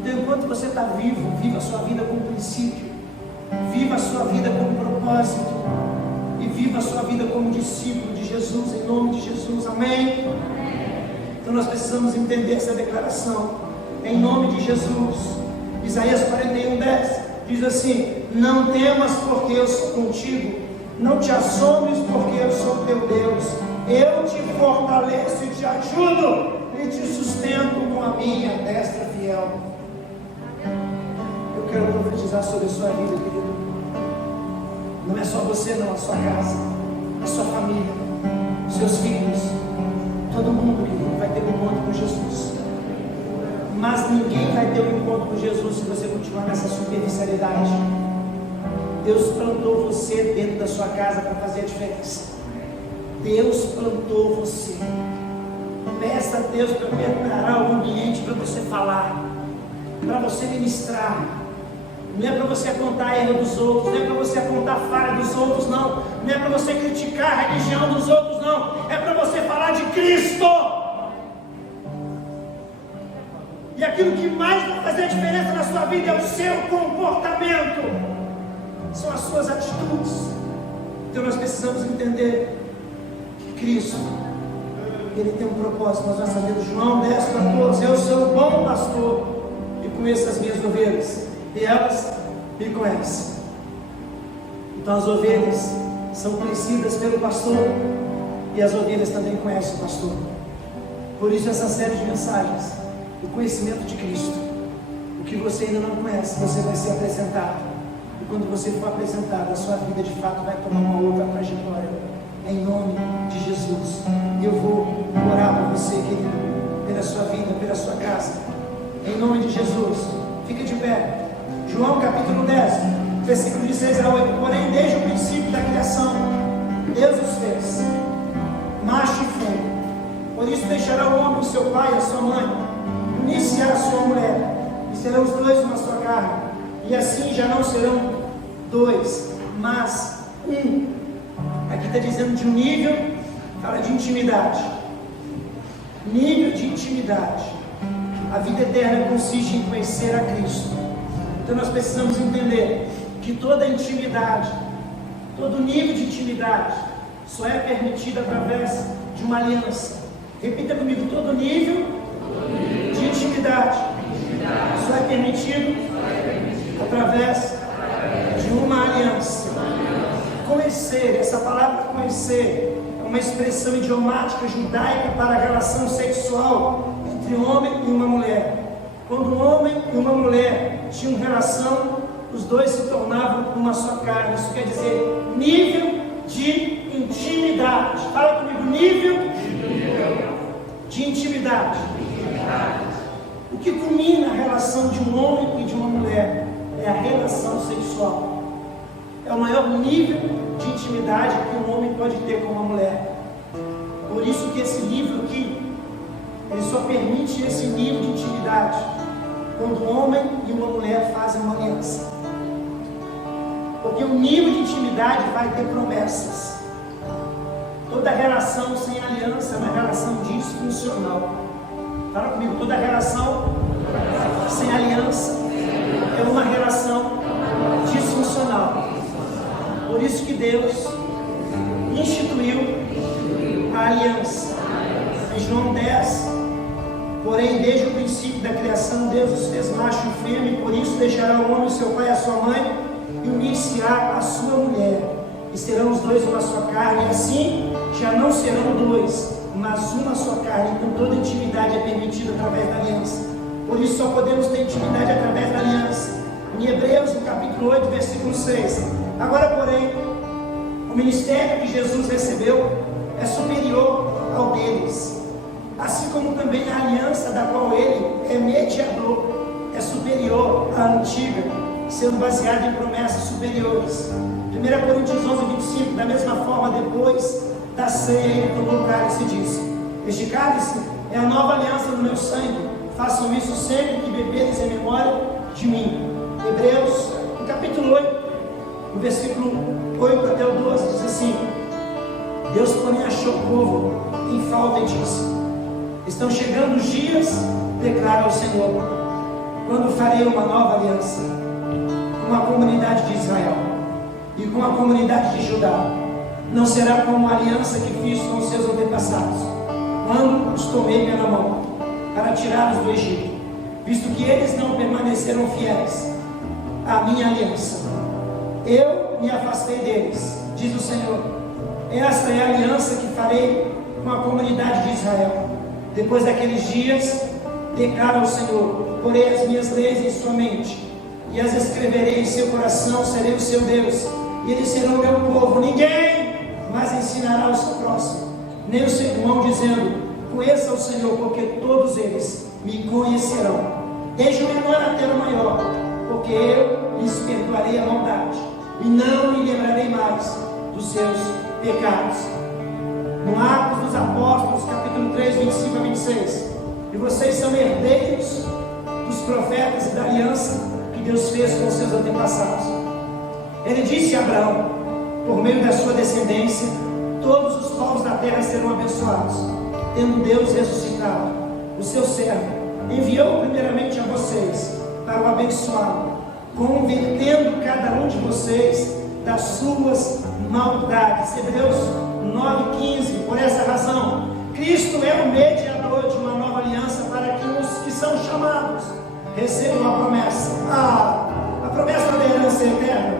Então, enquanto você está vivo, viva a sua vida com princípio, viva a sua vida com propósito, e viva a sua vida como discípulo de Jesus, em nome de Jesus, amém? Então nós precisamos entender essa declaração, em nome de Jesus. Isaías 41:10 diz assim: não temas, porque eu sou contigo, não te assombres, porque eu sou teu Deus. Eu te fortaleço e te ajudo, e te sustento com a minha destra fiel. Eu quero profetizar sobre a sua vida, querido. Não é só você não, a sua casa, a sua família, os seus filhos, todo mundo, querido, vai ter um encontro com Jesus. Mas ninguém vai ter um encontro com Jesus se você continuar nessa superficialidade. Deus plantou você dentro da sua casa para fazer a diferença. Deus plantou você. Peça a Deus para preparar o ambiente para você falar, para você ministrar. Não é para você apontar a erro dos outros, não é para você apontar a falha dos outros, não. Não é para você criticar a religião dos outros, não. É para você falar de Cristo. E aquilo que mais vai fazer a diferença na sua vida é o seu comportamento, são as suas atitudes. Então nós precisamos entender que Cristo, Ele tem um propósito. Nós vamos saber do João 10:14: eu sou o bom pastor e conheço as minhas ovelhas, e elas me conhecem. Então as ovelhas são conhecidas pelo pastor, e as ovelhas também conhecem o pastor. Por isso essa série de mensagens, o conhecimento de Cristo. O que você ainda não conhece, você vai ser apresentado. E quando você for apresentado, a sua vida de fato vai tomar uma outra trajetória. Em nome de Jesus. E eu vou orar por você, querido, pela sua vida, pela sua casa. Em nome de Jesus. Fica de pé. João capítulo 10, versículo de 6 a 8. Porém, desde o princípio da criação, Deus os fez macho e fêmea. Por isso deixará o homem o seu pai e a sua mãe, unir-se-á a sua mulher, e serão os dois uma só carne. E assim já não serão dois, mas um. Aqui está dizendo de um nível, fala de intimidade. Nível de intimidade. A vida eterna consiste em conhecer a Cristo, Então nós precisamos entender que toda intimidade, todo nível de intimidade, só é permitido através de uma aliança. Repita comigo: todo nível de intimidade só é permitido através de uma aliança. Conhecer, essa palavra conhecer, é uma expressão idiomática judaica para a relação sexual entre um homem e uma mulher. Quando um homem e uma mulher tinham relação, os dois se tornavam uma só carne. Isso quer dizer nível de intimidade. Fala comigo: nível de intimidade. O que culmina a relação de um homem e de uma mulher é a relação sexual. É o maior nível de intimidade que um homem pode ter com uma mulher. Por isso que esse livro aqui, ele só permite esse nível de intimidade quando um homem e uma mulher fazem uma aliança. Porque o nível de intimidade vai ter promessas. Toda relação sem aliança é uma relação disfuncional. Fala comigo: toda relação sem aliança é uma relação disfuncional. Por isso que Deus instituiu a aliança. Em João 10, porém, desde o princípio da criação, Deus os fez macho e fêmea, por isso deixará o homem, seu pai e a sua mãe, e unir-se-á a sua mulher, e serão os dois uma só carne, e assim já não serão dois, mas uma só carne. Então toda intimidade é permitida através da aliança. Por isso só podemos ter intimidade através da aliança. Em Hebreus, no capítulo 8, versículo 6. Agora, porém, o ministério que Jesus recebeu é superior ao deles, assim como também a aliança da qual ele é mediador é superior à antiga, sendo baseada em promessas superiores. 1 Coríntios 11, 25, da mesma forma, depois da ceia, ele tomou o cálice e disse: este cálice é a nova aliança no meu sangue, façam isso sempre que beberes em memória de mim. Hebreus, no capítulo 8, no versículo 8 até o 12, diz assim: Deus, porém, achou o povo em falta e disse: estão chegando os dias, declara o Senhor, quando farei uma nova aliança com a comunidade de Israel e com a comunidade de Judá. Não será como a aliança que fiz com seus antepassados, quando os tomei pela mão para tirá-los do Egito, visto que eles não permaneceram fiéis à minha aliança. Eu me afastei deles, diz o Senhor. Esta é a aliança que farei com a comunidade de Israel. Depois daqueles dias, declara o Senhor, porei as minhas leis em sua mente e as escreverei em seu coração, serei o seu Deus, e eles serão o meu povo. Ninguém mais ensinará ao seu próximo, nem o seu irmão, dizendo: conheça o Senhor, porque todos eles me conhecerão, desde o menor até o maior, porque eu lhes perdoarei a maldade e não me lembrarei mais dos seus pecados. No Atos dos Apóstolos, capítulo 3, 25 a 26, e vocês são herdeiros dos profetas e da aliança que Deus fez com seus antepassados. Ele disse a Abraão: por meio da sua descendência, todos os povos da terra serão abençoados. Tendo Deus ressuscitado o seu servo, enviou primeiramente a vocês para o abençoá-lo, convertendo cada um de vocês das suas maldades. Hebreus 9,15. Por essa razão, Cristo é o mediador de uma nova aliança, para que os que são chamados recebam a promessa. A promessa da herança eterna,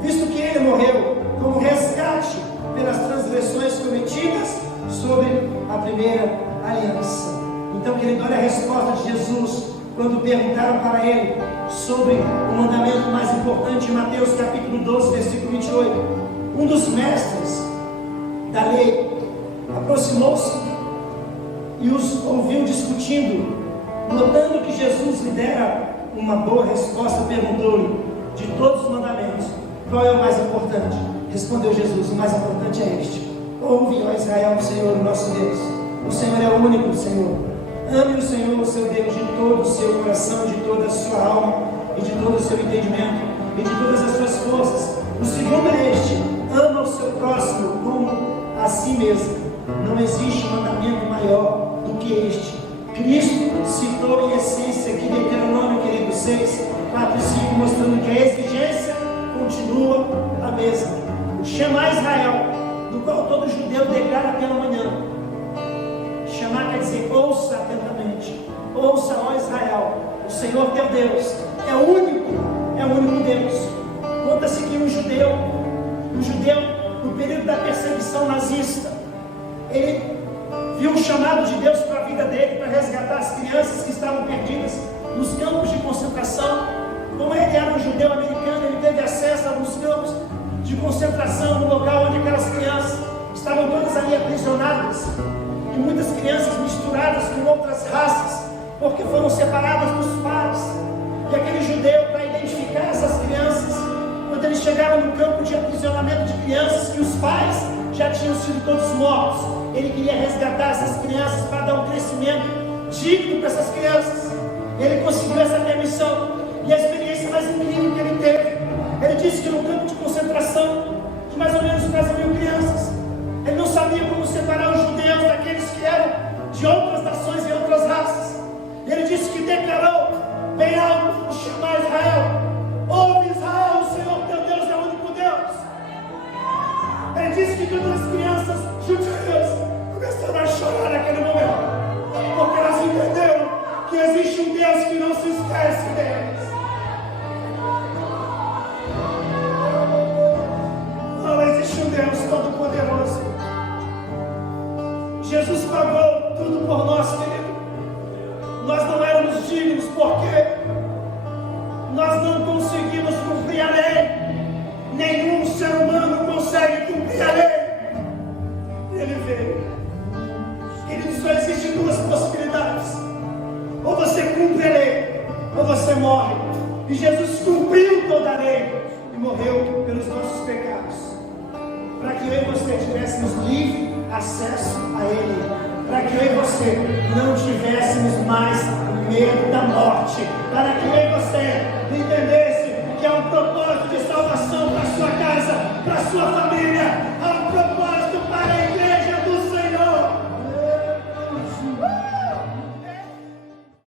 visto que ele morreu como resgate pelas transgressões cometidas sobre a primeira aliança. Então, querido, olha a resposta de Jesus quando perguntaram para ele sobre o mandamento mais importante em Mateus capítulo 12, versículo 28. Um dos mestres da lei aproximou-se e os ouviu discutindo. Notando que Jesus lhe dera uma boa resposta, perguntou-lhe: de todos os mandamentos, qual é o mais importante? Respondeu Jesus: o mais importante é este: ouve, ó Israel, o Senhor, o nosso Deus. O Senhor é o único Senhor. Ame o Senhor, o seu Deus, de todo o seu coração, de toda a sua alma, e de todo o seu entendimento, e de todas as suas forças. O segundo é este: ama o seu próximo como a si mesmo. Não existe mandamento maior do que este. Cristo citou em essência aqui Deuteronômio, querido, 6, 4 e 5, exigência continua a mesma. Chamar Israel, do qual todo judeu declara pela manhã. Chamar quer dizer, ouça atentamente. Ouça, ó Israel, o Senhor teu Deus é o único Deus. Conta-se que um judeu, no período da perseguição nazista, ele viu um chamado de Deus para a vida dele, para resgatar as crianças que estavam perdidas nos campos de concentração. Como ele era um judeu americano, ele teve acesso a alguns campos de concentração, no local onde aquelas crianças estavam todas ali aprisionadas, e muitas crianças misturadas com outras raças, porque foram separadas dos pais. E aquele judeu, para identificar essas crianças, quando eles chegaram no campo de aprisionamento de crianças, que os pais já tinham sido todos mortos, ele queria resgatar essas crianças para dar um crescimento digno para essas crianças. Ele conseguiu essa permissão, e a experiência mais incrível que ele teve, ele disse que no campo de concentração, de mais ou menos quase 1000 crianças, ele não sabia como separar os judeus daqueles que eram de outras nações e outras raças. E ele disse que declarou bem alto, chamar Israel: ouve Israel, o Senhor teu Deus é o único Deus. Ele disse que todas as crianças judias começaram a chorar naquele momento, porque elas entenderam que existe um Deus que não se esquece deles. Não existe um Deus todo-poderoso. Jesus pagou tudo por nós, querido. Nós não éramos dignos porque nós não conseguimos cumprir a lei. Nenhum ser humano consegue cumprir a lei. Ele veio. Querido, só existem duas possibilidades: ou você cumpre a lei, ou você morre. E Jesus cumpriu toda a lei e morreu pelos nossos pecados, para que eu e você tivéssemos livre acesso a Ele, para que eu e você não tivéssemos mais medo da morte, para que eu e você entendesse que há um propósito de salvação para a sua casa, para a sua família,